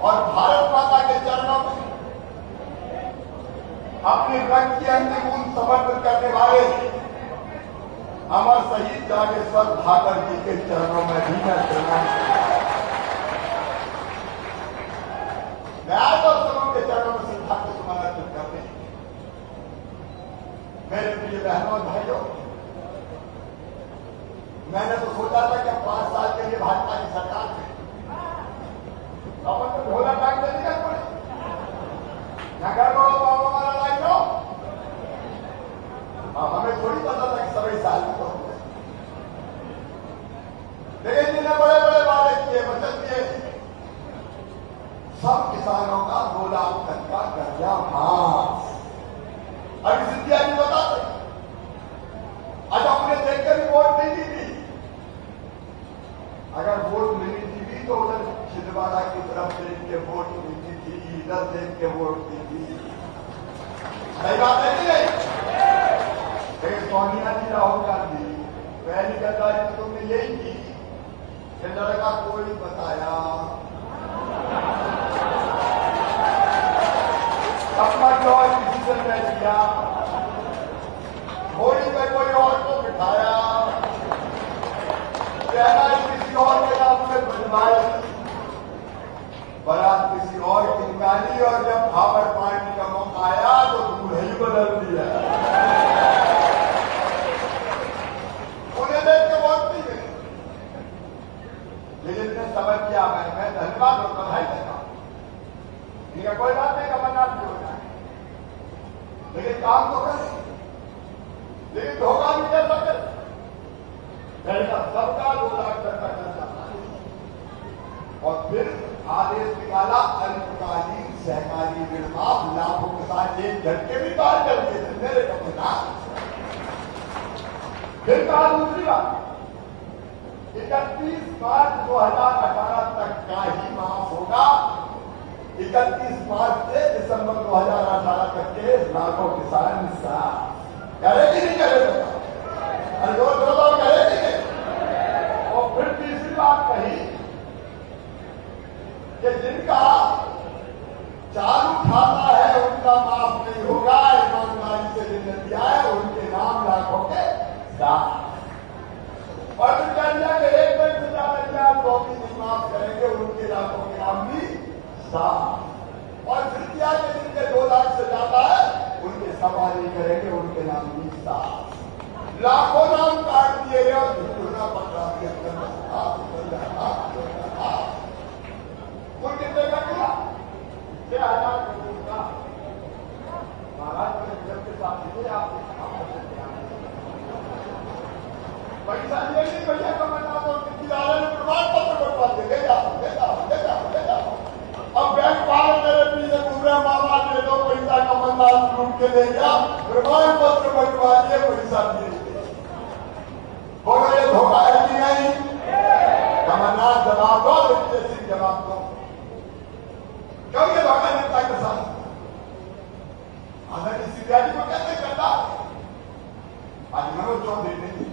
और भारत माता के चरणों में अपने रक्त की अंतिम बूंद समर्पित करने वाले अमर शहीद जागेश्वर भाकर जी के चरणों में भी मैं प्रणाम। न्याय और सबों के चरणों में श्रद्धा को समर्पित करते हैं। मेरे प्रिय बहनों और भाइयों, मैंने तो सोचा था कि 5 साल के लिए भाजपा की सरकार में अपन तो भोला टाइम दे दिया कोई नगर वाला बाबा वाला लाइन लो। हमें थोड़ी पता था कि सभी साल में तो, लेकिन जिन्हें बड़े बड़े वादे किए, वचन दिए, सब किसानों का 2 लाख तक का कर्जा माफ। अभी सिंधिया जी बताते आज अपने देख के भी वोट नहीं दी थी। अगर वोट मिली थी तो उधर छिंदवाड़ा की तरफ देख के वोट मिलती थी, इधर देख के वोट दी थी। सही बात है कि नहीं? लेकिन सोनिया जी, राहुल गांधी, पहली गद्दारी तो तुमने यही की कि लड़का कोई बताया, अपना चॉइस डिसीजन तय किया, घोड़ी पे कोई और को बिठाया, कहना किसी और के नाम पे बुलवाई, बारात किसी और की निकाली, और जब पावर पार्टी का मौका आया तो दूल्हे ही बदल दिया। उन्हें देख के बहुत नहीं गए, लेकिन समझ किया मैं फिर कहा दूसरी बात, 31 मार्च 2018 तक का ही माफ होगा। 31 मार्च से दिसंबर 2018 तक के लाखों किसान हिस्सा करे कि नहीं करे बता, अरे जोर करे कि नहीं। और फिर तीसरी बात कही कि जिनका चालू खाता है उनका माफ नहीं होगा, ईमानदारी से जिन्हें दिया है उनके नाम लाखों के साथ। और फिर कह दिया कि 1 लाख से ज्यादा दिया तो भी नहीं माफ करेंगे, उनके लाखों के नाम भी साफ। और फिर किया कि जिनके 2 लाख से ज्यादा है उनके सवाल नहीं करेंगे, उनके नाम भी साफ। लाखों नाम काट दिए गए और झुकना पड़ रहा है। कुल कितने का किया? 6,000 करोड़ का। महाराज जब के साथ सीधे आप पैसा लिए नहीं, भैया कमलनाथ और किराने में प्रमाण पत्र बनवा दे, ले जाओ। अब बैंक वाले मेरे पीछे घूम रहे, मामा दे दो पैसा, कमलनाथ लूट के ले गया, प्रमाण पत्र बनवा दिए, पैसा दिए। बोलो ये धोखा है कि नहीं? कमलनाथ जवाब दो, विजय सिंह जवाब दो, क्यों ये धोखा नेता के साथ? आदरणीय सीबीआई को कैसे करता? आज मनोज चौधरी नहीं,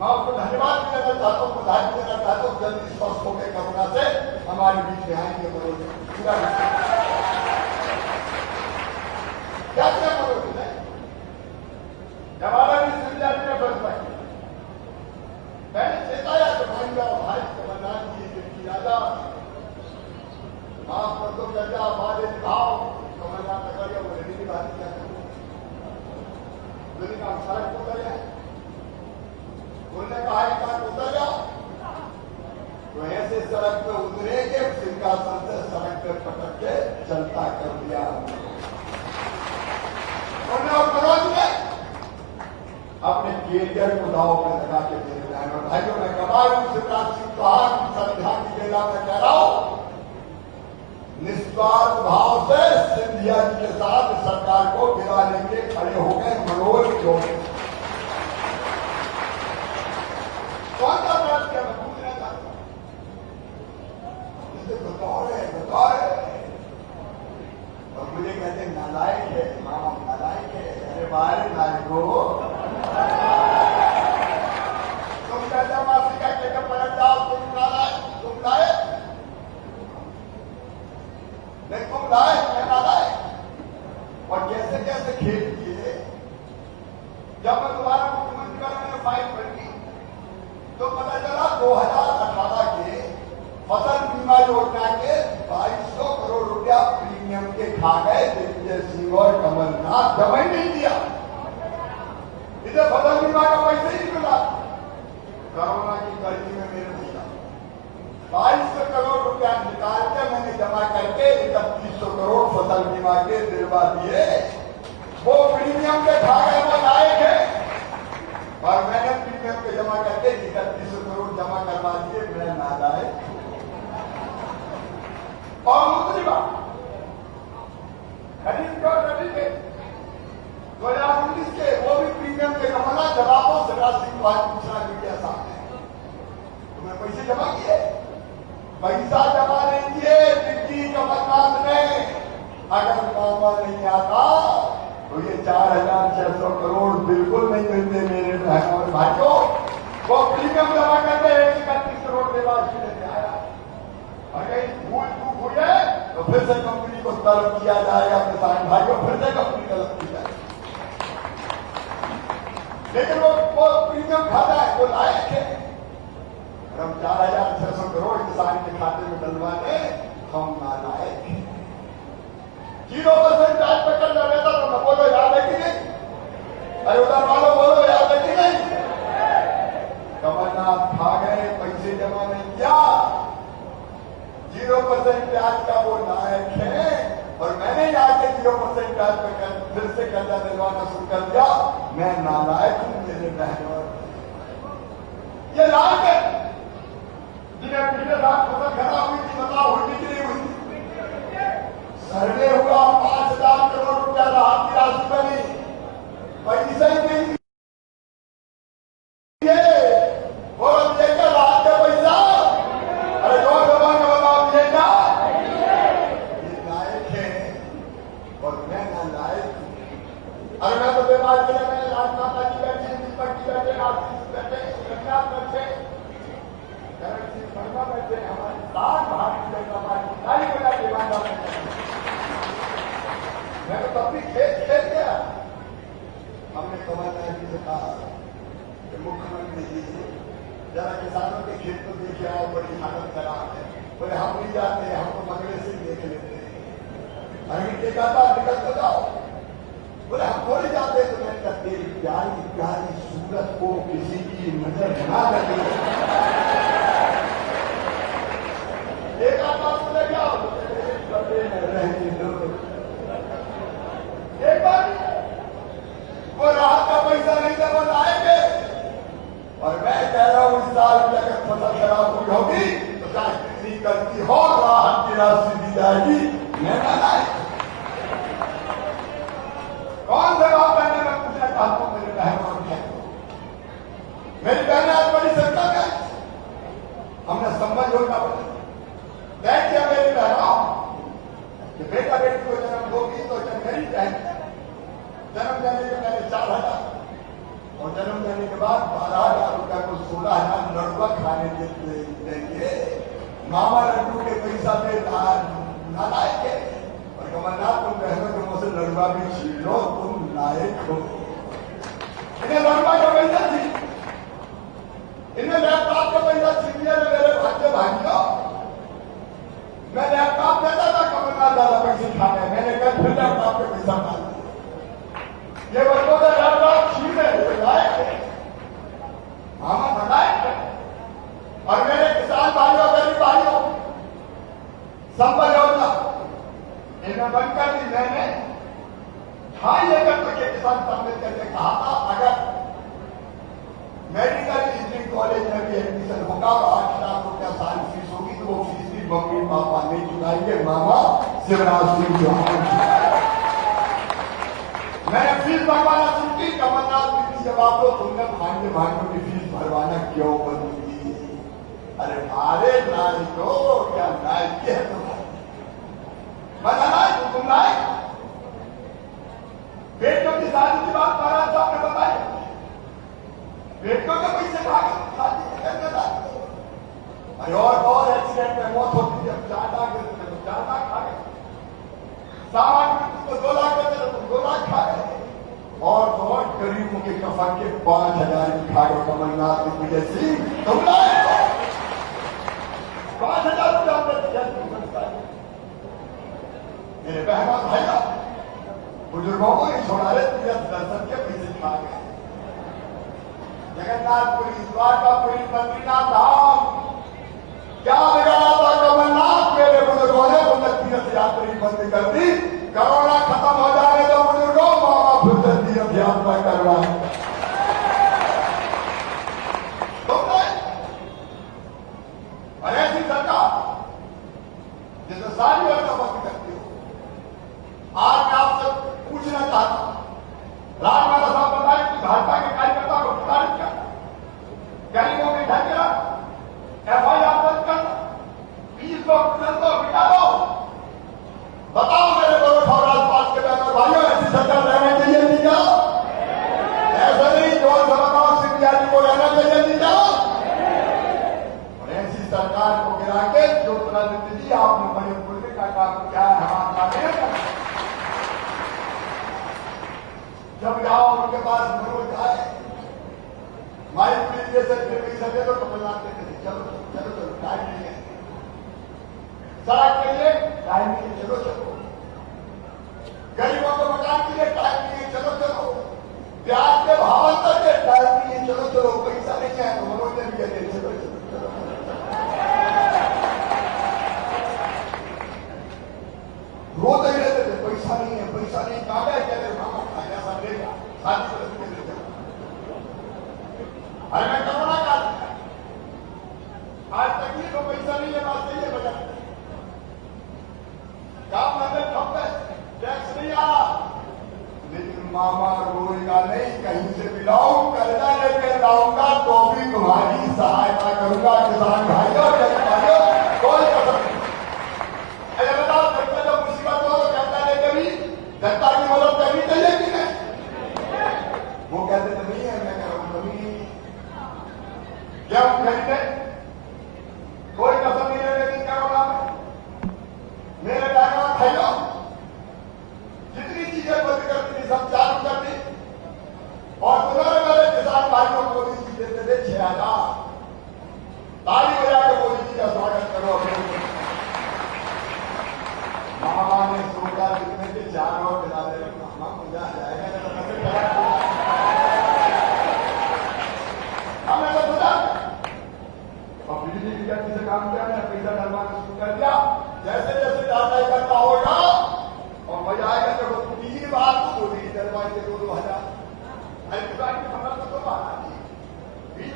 मैं उसको धन्यवाद भी देना चाहता हूँ, बधाई भी देना चाहता हूँ, जल्दी स्वस्थ होकर करुणा से हमारे बीच में आएंगे। मनोज पूरा क्या किया मनोज ने? जवाहर विश्वविद्यालय में फैसला किया, मैंने चेताया कि भाई कमलनाथ जी की राजा माफ कर दो, चर्चा वादे दिखाओ, कमलनाथ ने कहा वो रेडी की बात क्या करूँ, का सड़क उतर जाए, उन्होंने कहा एक बार उतर जाओ, तो ऐसे सड़क पे उतरे के सिंहासन से सड़क पे पटक के चलता कर दिया उन्होंने। और मनोज ने अपने कैरियर को दाव में लगा के मेरे बहन और भाइयों में कमाई शिवराज सिंह चौहान संविधान की बेला में कह रहा हूं, निस्वार्थ भाव से सिंधिया जी के साथ सरकार को गिराने के खड़े हो गए मनोज चौधरी। कौन सा बात क्या मैं पूछना चाहता हूं, इसे बतौर और मुझे कहते नालायक है, मामा नालायक है। अरे बाहर नायको तुम कहते माफी का कहकर पलट जाओ, तुम नालायक, तुम लायक नहीं, तुम लायक, मैं नालायक। और कैसे कैसे खेल किए। जब मैं दोबारा मुख्यमंत्री का मैंने फाइल पढ़ी तो पता चला 2018 के फसल बीमा योजना के 2200 करोड़ रुपया प्रीमियम के खा गए दिग्विजय सिंह और कमलनाथ, जमा ही नहीं दिया। इसे फसल बीमा का पैसा ही नहीं मिला। कोरोना की गर्मी में मेरे भैया 2200 करोड़ रुपया निकाल के मैंने जमा करके 3100 करोड़ फसल बीमा के दिलवा दिए। वो प्रीमियम के खा गए, वो लायक है। और मैंने प्रीमियम के जमा करके 3100 करोड़ जमा करवा दिए, मैं नालायक। और दूसरी बात, खरीद और रबी के 2019 के वो भी प्रीमियम के कमाना जवाबों शिवराज सिंह चौहान पूछना मीडिया सामने, तुम्हें पैसे जमा किए? पैसा जमा नहीं किए डिप्टी कमलनाथ ने। अगर मामला नहीं आता तो ये 4,600 करोड़ बिल्कुल नहीं मिलते मेरे बहनों और भाइयों। वो प्रीमियम जमा करते 31 करोड़ देवासी लेते आया। अगर भूल चूक हुई है तो फिर से कंपनी को तलब किया जाएगा, किसान भाइयों, फिर से कंपनी तलब की जाएगी। लेकिन वो प्रीमियम खाता है, वो लायक है। हम 4,600 करोड़ किसान के खाते में डलवा दें, हम नालायक हैं। 0% ब्याज पे कर्जा लेता तो मैं बोलो याद है कि नहीं? अरे उधर वालों बोलो याद है कि नहीं? कमलनाथ खा गए, पैसे जमा नहीं किया। 0% ब्याज का वो नायक है। और मैंने आके 0% ब्याज पे फिर से कर्जा दिलवाना शुरू कर दिया। मैं नालायक हूं मेरे बहनों। ये लायक है जिन्हें पिछले साल फसल खराब हुई थी, बताओ हुई कि नहीं हुई? सर्वे हुआ, 5,000 करोड़ रुपया राहत की राशि बनी, पैसा ही नहीं आरती बैठे, रंगनाथ बैठे, करण सिंह वर्मा बैठे, हमारे साथ भारतीय जनता पार्टी सारी बड़ा ईमानदार बैठे। मैं तो तब भी खेत गया। हमने कमलनाथ जी से कहा कि मुख्यमंत्री जी जरा किसानों के खेत को देखे आओ, बड़ी हालत खराब है। बोले हम नहीं जाते, हम तो बंगले से देख लेते हैं। अभी कहता निकल तो जाओ। बोले हम थोड़ी जाते, तो मैंने कहा तेरी प्यारी प्यारी सूरत को किसी की नजर ना लगे। एक आध बात बोले क्या रहने दो। एक बार वो राहत का पैसा नहीं था, वो लाएंगे। और मैं कह रहा हूं इस साल की अगर फसल खराब हुई होगी तो चाहे कितनी करती हो, राहत की राशि दी जाएगी। मैं ना लाए। कौन से बाप बहने में पूछना चाहता हूं मेरे बहनों और बहनों। मेरी बहनें आज बड़ी संकट है, हमने समझ होना पड़ा। देखिए मेरी बहनों कि बेटा बेटी को जन्म दोगी तो मेरी बहन जन्म देने के पहले 4,000 और जन्म देने के बाद 12,000 रुपया को 16,000 लड़ुआ खाने देंगे। मामा लड्डू के पैसा में ना लाएंगे। और कमलनाथ तुम बहनों के मुंह से लड़ुआ भी छीन लो, तुम लायक हो। इन्हें लड़ुआ का पैसा छीन, इन्हें लैपटॉप का पैसा छीन लिया। मेरे भाइयों मैं लैपटॉप देता था, कमलनाथ ज्यादा पैसे खाने, मैंने कल फिर लैपटॉप के पैसा डाल दिया। ये बच्चों का लैपटॉप छीन है, मामा बताए। और मेरे किसान भाइयों गरीब भाइयों संबल योजना इन्हें बंद कर दी। मैंने 2.5 एकड़ तक के किसान सम्मिलित करके कहा था अगर मेडिकल इंजीनियरिंग कॉलेज में भी एडमिशन होगा तो 8 लाख रुपया साल फीस होगी, तो वो फीस भी मम्मी पापा नहीं चुकाएंगे, मामा शिवराज सिंह चौहान। मैंने फीस भरवाना शुरू की। कमलनाथ जी जवाब दो, तुमने भाइयों की फीस भरवाना क्यों बंद की? अरे मारे नायक हो, क्या नायक है तुम्हारे? मजा नायक हो तुम, नायक। बेटियों की शादी की बात महाराज साहब ने बताई। बेटियों के पैसे खा के शादी करने लायक। अरे और एक्सीडेंट में मौत होती है, 4 लाख देते तो 4 लाख खा गए। सामान्य मृत्यु को 2 लाख देते तो 2 लाख खा गए। और गरीबों के कफन के 5,000 खा गए कमलनाथ की वजह से। तुम लाए 5,000 रुपया मेरे बहनों भाइयों बुजुर्गों को नहीं छोड़ा रहे। तीर्थ दर्शन के पैसे खा गए। जगन्नाथपुरी, द्वारकापुरी, बद्रीनाथ धाम क्या बिगाड़ा था कमलनाथ? मेरे बुजुर्गों ने उन्हें तीर्थ यात्री बंद कर दी। कोरोना खत्म हो जाने तो बुजुर्गों मामा फिर से तीर्थ यात्रा करवाए। और ऐसी सरकार जिसे सारी योजना बंद करती हो। आज मैं आपसे पूछना चाहता हूं, राजमाता साहब बताए कि भाजपा के कार्यकर्ता को प्रताड़ित करना, गरीबों के घर गिरा, FIR बंद करना, 20 लोग को बिठा दो। बताओ मेरे बड़ों और आसपास के बहनों भाइयों, ऐसी सरकार रहना चाहिए नहीं क्या? ऐसा नहीं जो बताओ सिंधियाजी को रहना चाहिए नहीं क्या? और ऐसी सरकार को गिरा के ज्योतिरादित्य जी आपने बड़े बोलने का काम क्या है? हमारा जब जाओ उनके पास मनोज आए, माइक पीछे से फिर पैसा दे दो, कमलनाथ कहते थे चलो चलो चलो टाइम नहीं है, सड़क के लिए टाइम नहीं है, चलो चलो, गरीबों को मकान के लिए टाइम नहीं है, चलो चलो, प्याज के भाव अंतर के टाइम नहीं है, चलो चलो, पैसा नहीं है तो मनोज ने भी कहते चलो चलो चलो। रोते ही रहते थे पैसा नहीं है, पैसा नहीं, कहा गया कहते मामा खाया सब लेगा शादी को लेकर लेगा। अरे मैं कोरोना काल आज तकलीफ को पैसा नहीं है, बात नहीं है, बजट काम धंधे ठप है, टैक्स नहीं आ रहा, लेकिन मामा रोएगा नहीं, कहीं से बिलाऊं कर्जा लेके लाऊंगा तो भी तुम्हारी सहायता करूंगा। किसान भाइयों भाइयों कोई कसर नहीं। अरे बताओ जनता जब मुसीबत हो तो कर्जा लेके भी जनता की मदद करनी चाहिए कि नहीं? वो कहते थे नहीं है, मैं कह रहा हूं कभी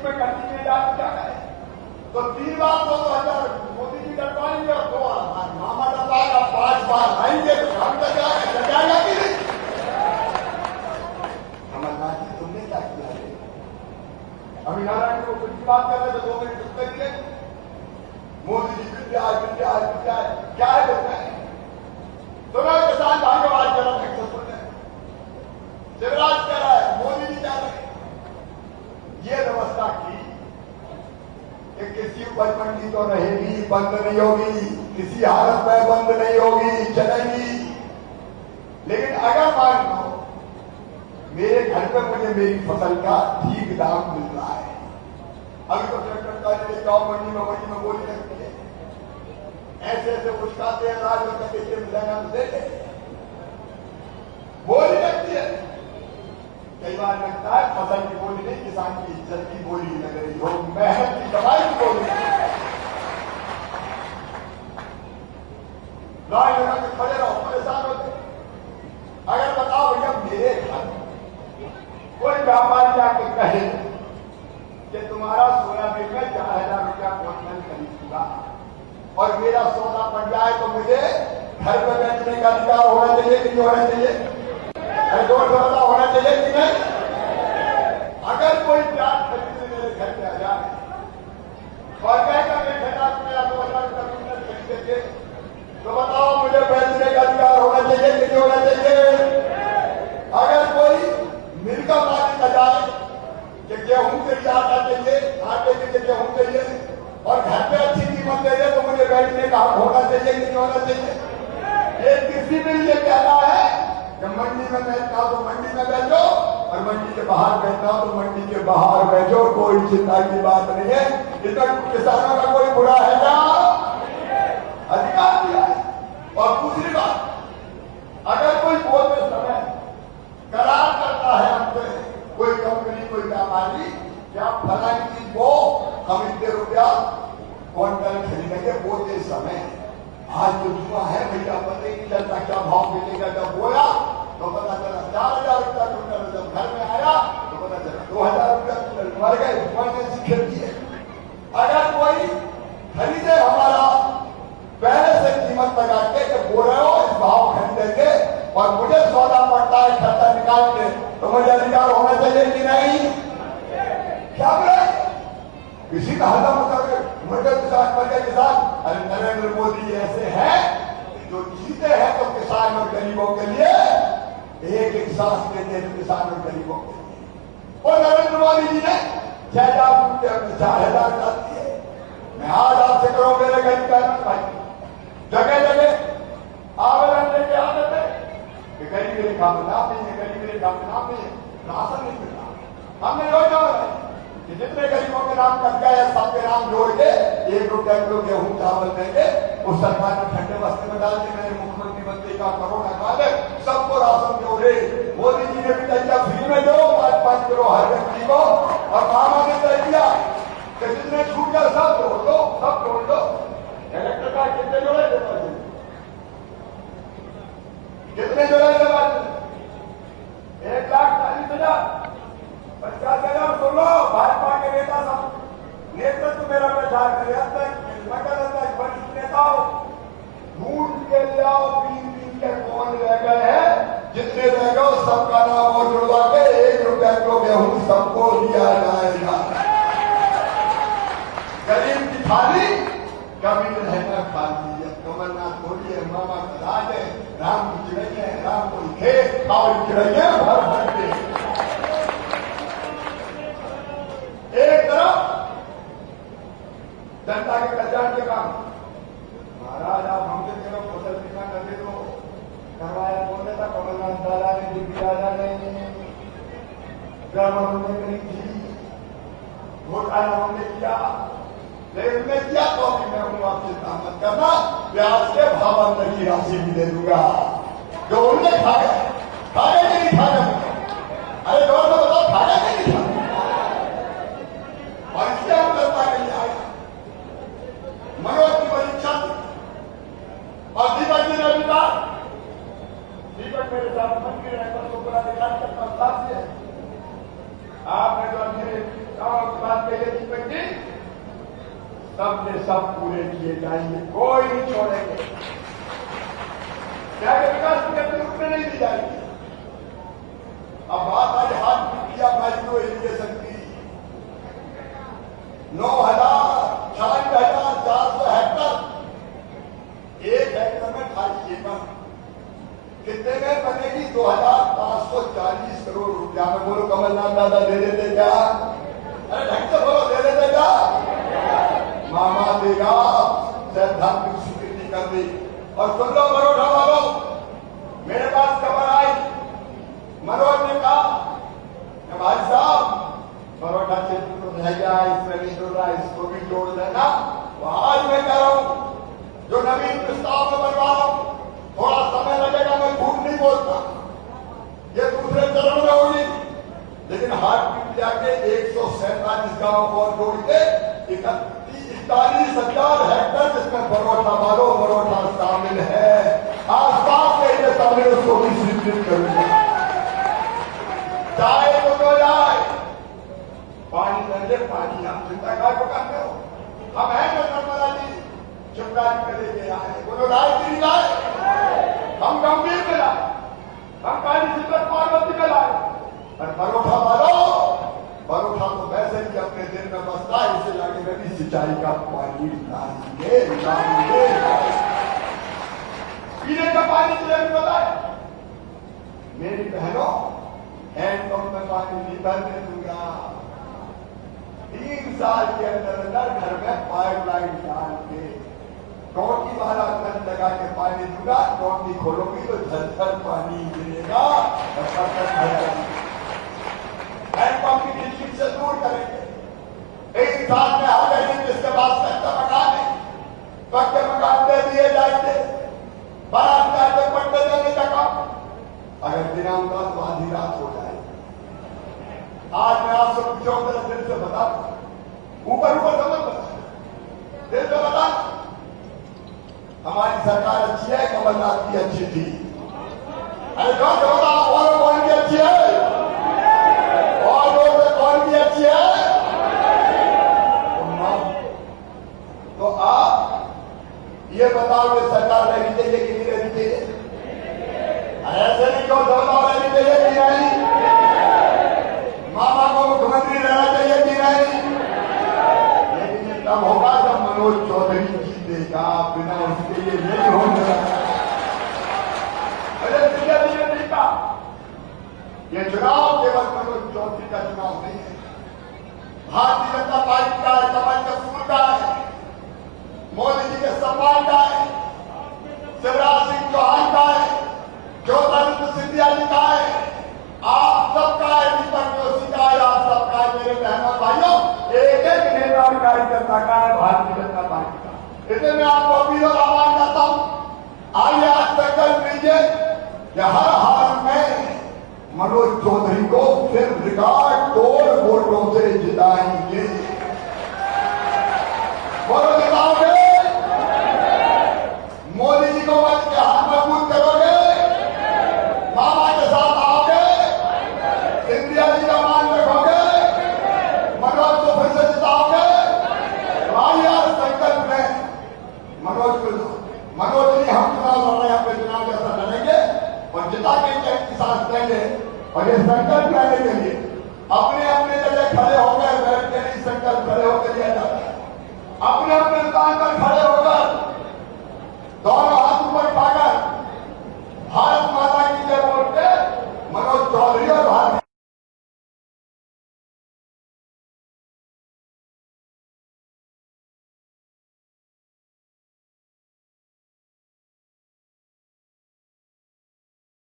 में करनी में जाकर क्या करें? तो 3 बार 2000 मोदी जी डरवाएंगे और 2 बार मामा डरवाएगा, 5 बार आएंगे तो काम कर जाएगा कि नहीं? अमरनाथ जी तुमने क्या किया है? अभी नारायण को कुछ बात कर रहे थे, 2 मिनट रुक करिए। मोदी जी क्या है बोलते हैं? सुनो किसान भाइयों, आज जरा ठीक से सुन रहे। शिवराज कह रहा है, मोदी जी कह रहे हैं, ये व्यवस्था की कि किसी उपज मंडी तो रहेगी, बंद नहीं होगी, किसी हालत में बंद नहीं होगी, चलेगी। लेकिन अगर मान लो मेरे घर पे मुझे मेरी फसल का ठीक दाम मिल रहा है, अभी तो ट्रैक्टर का जाओ मंडी में बोली लगती है, ऐसे उछकाते हैं, राज में कैसे मिलेगा देते बोली लगती है। कई बार लगता है फसल की बोली नहीं, किसान की इज्जत की बोली लग रही हो, मेहनत की कमाई की बोली। लाइन लगा के खड़े रहो, परेशान होते। अगर बताओ भैया मेरे घर कोई व्यापारी जाके कहे कि तुम्हारा सोयाबीन में 4000 रुपया क्विंटल खरीदूंगा और मेरा सौदा पड़ जाए तो मुझे घर में बेचने का अधिकार होना चाहिए कि नहीं होना चाहिए? जोर से बता, होना चाहिए कि नहीं? अगर कोई प्याज खरीदने मेरे घर में आ जाए और कहेगा 1000 रुपया 2000 रुपया क्विंटल खरीदेंगे, तो बताओ मुझे बेचने का अधिकार होना चाहिए कि नहीं होना चाहिए? अगर कोई मिल का मालिक आ जाए कि गेहूं के लिए आटा चाहिए, आटे के लिए गेहूं चाहिए और घर पे अच्छी कीमत दे दे, तो मुझे बेचने का हक होना चाहिए कि नहीं होना चाहिए? ये कृषि में ये कहना है कि मंडी में बेचना तो मंडी में बेचो और मंडी के बाहर बेचना तो मंडी के बाहर बेचो, कोई चिंता की बात नहीं है। इसमें किसानों का कोई बुरा है क्या? अधिकार दिया है। और दूसरी बात, अगर कोई बोलते समय करार करता है हमसे कोई कंपनी, कोई व्यापारी, क्या फलानी चीज वो हम इतने रुपया क्विंटल खरीदेंगे, बोलते समय आज जो जुआ है भैया पता ही नहीं चलता क्या भाव मिलेगा। जब बोला तो पता चला 4000 रुपया क्विंटल, जब घर में आया तो पता चला 2000 रुपया क्विंटल। मर गए, जुआ ने सीखे दिए। अगर कोई खरीदे हमारा पहले से कीमत लगा के बोल रहे हो इस भाव खरीदेंगे और मुझे सौदा पड़ता है खर्चा निकाल के, तो मुझे अधिकार होना चाहिए कि नहीं? क्या बोले? किसी का हल्ला मचा के मर गए किसान। अरे नरेंद्र मोदी ऐसे हैं जो जीते हैं तो किसान और गरीबों के लिए एक सांस देते हैं, किसान और गरीबों के लिए। और नरेंद्र मोदी जी ने 6000 रुपये 4000 कर दिए। मैं आज आपसे करो मेरे गरीब भाई, जगह जगह आवेदन लेके आते थे कि गरीब रेखा में नाम नहीं है, गरीब रेखा में नाम नहीं है, राशन नहीं मिल रहा। हमने योजना बनाई कि जितने गरीबों के नाम कट गए सबके नाम जोड़ के 1 रुपया किलो गेहूं चावल देंगे। उस सरकार ने ठंडे बस्ते में डाल के मैंने मुख्यमंत्री बनते का कोरोना काल सबको राशन जोड़े। मोदी जी ने भी तैयार फ्री में दो 5-5 किलो हर व्यक्ति को, और मामा ने तय किया कि जितने छूट गए सब जोड़ दो, सब जोड़ दो। इलेक्ट्रिक कार्ड कितने जोड़े थे? कितने जोड़े थे? 1,40,000 50,000। सुन लो, भाजपा के नेता सब नेतृत्व मेरा प्रचार करे, अब तक वरिष्ठ नेताओं ढूंढ के लाओ, 3 के कौन रह गए हैं, जितने रह गए सबका नाम और जुड़वा के 1 रुपया किलो गेहूं सबको दिया जाएगा। गरीब की थाली कभी रहना खाली। कमलनाथ बोलिए मामा का राज है, राम की चिड़ैया है, राम को खेत और चिड़ैया भर भर के। एक तरफ जनता के कल्याण के काम, महाराज आप हमसे चलो फसल बीमा कर दे दो, करवाया बोलने था कमलनाथ दादा ने, दिल्ली राजा ने, उन्होंने करी थी, घोटाला उन्होंने किया, लेकिन मैं किया तो अभी मैं हूं, आप चिंता मत करना, ब्याज के भावांतर की राशि भी दे दूंगा जो उनने खा गए कि नहीं खा गए? अरे जोर से बताओ, खा गए कि नहीं खा? और इससे हम जनता के लिए आए। मनोज की परीक्षा और दीपक जी ने अभी कहा, दीपक मेरे साथ मंत्री रहकर तो पूरा दिखाई करता साथ से आपने जो मेरे गाँव की बात कही सबने सब पूरे किए जाएंगे, कोई नहीं छोड़ेंगे। क्या विकास की गति रुकने नहीं दी जाएगी। अब बात आज हाथ किया भाइयों इरिगेशन की 9,96,400 हेक्टर, 1 हेक्टर में 28 एकड़, कितने में बनेगी? 2,540 करोड़ रुपया में। बोलो कमलनाथ दादा दे देते क्या? अरे ढंग से बोलो, दे देते क्या? मामा देगा, सैद्धांतिक स्वीकृति कर दी। और सुन लो बड़ौदा वालों, मेरे पास खबर आई, मनोज ने कहा भाई साहब बड़ौदा क्षेत्र तो रह गया, इसमें नहीं जोड़ रहा, इसको भी जोड़ देना। तो आज मैं कह रहा हूं, जो नवीन प्रस्ताव में बनवा रहा हूं, थोड़ा समय लगेगा, मैं झूठ नहीं बोलता, ये दूसरे चरण में होगी, लेकिन हाट पीटिया के 147 गांव को जोड़ के 41,000 हेक्टर, जिसमें बड़ौदा वालों बड़ौदा शामिल है, आसपास के ये शामिल, उसको भी स्वीकृत करूंगा। चाहे तो हो जाए, पानी दे, पानी हम चिंता का को करते हो, हम हैं जो नर्मदा जी चुपड़ा जी के लेके आए, बोलो राय गिरी लाए, हम गंभीर में लाए, हम काली सिद्धत पार्वती में लाए। और बड़ौदा वालों, बड़ौदा तो वैसे ही अपने दिन में बसता है, इसे लाके में भी सिंचाई का पानी लाएंगे, पीने का पानी तुझे भी पता है। मेरी बहनों, हैंडपंप में पानी नहीं भरने दूंगा, 3 साल के अंदर अंदर घर में पाइपलाइन डाल के टोटी वाला नल लगा के पानी दूंगा। टोटी खोलोगी तो झरझर पानी गिरेगा, हैंडपंप की खिड़की से दूर करेंगे। 1 साल में हर महीने जिसके पास कच्चा मकान है, पक्के मकान दे दिए जाएंगे, बारात जाके पट्टे देने का काम। अगर बिना होगा तो आधी रात हो जाए। आज मैं आपसे पूछूं, मेरे दिल से बता, ऊपर ऊपर समझ बता, दिल से बता, हमारी सरकार अच्छी है, कमलनाथ की अच्छी थी? अरे कौन से बता, और कौन की अच्छी है? और कौन की अच्छी है? तो आप ये बताओ कि सरकार रहनी चाहिए कि नहीं रहनी चाहिए? ऐसे नहीं क्यों दबाव रहनी चाहिए कि नहीं? मामा को मुख्यमंत्री रहना चाहिए कि नहीं? लेकिन ये तब होगा जब मनोज चौधरी जीतेगा, बिना उसके लिए नहीं होगा। अरे जीता, ये चुनाव केवल मनोज चौधरी का चुनाव नहीं है, भारतीय जनता पार्टी का है, कमल के फूल का है, मोदी जी के सम्मान का है, शिवराज सिंह चौहान का है, ज्योतिरादित्य सिंधिया जी का है, आप सबका है, दीपक जोशी का है, आप सबका है। मेरे बहनों भाइयों, एक एक नेता और कार्यकर्ता का है भारतीय जनता पार्टी का। इसलिए मैं आपको अपील और आह्वान करता हूं, आइए आज संकल्प लीजिए कि हर हाल में मनोज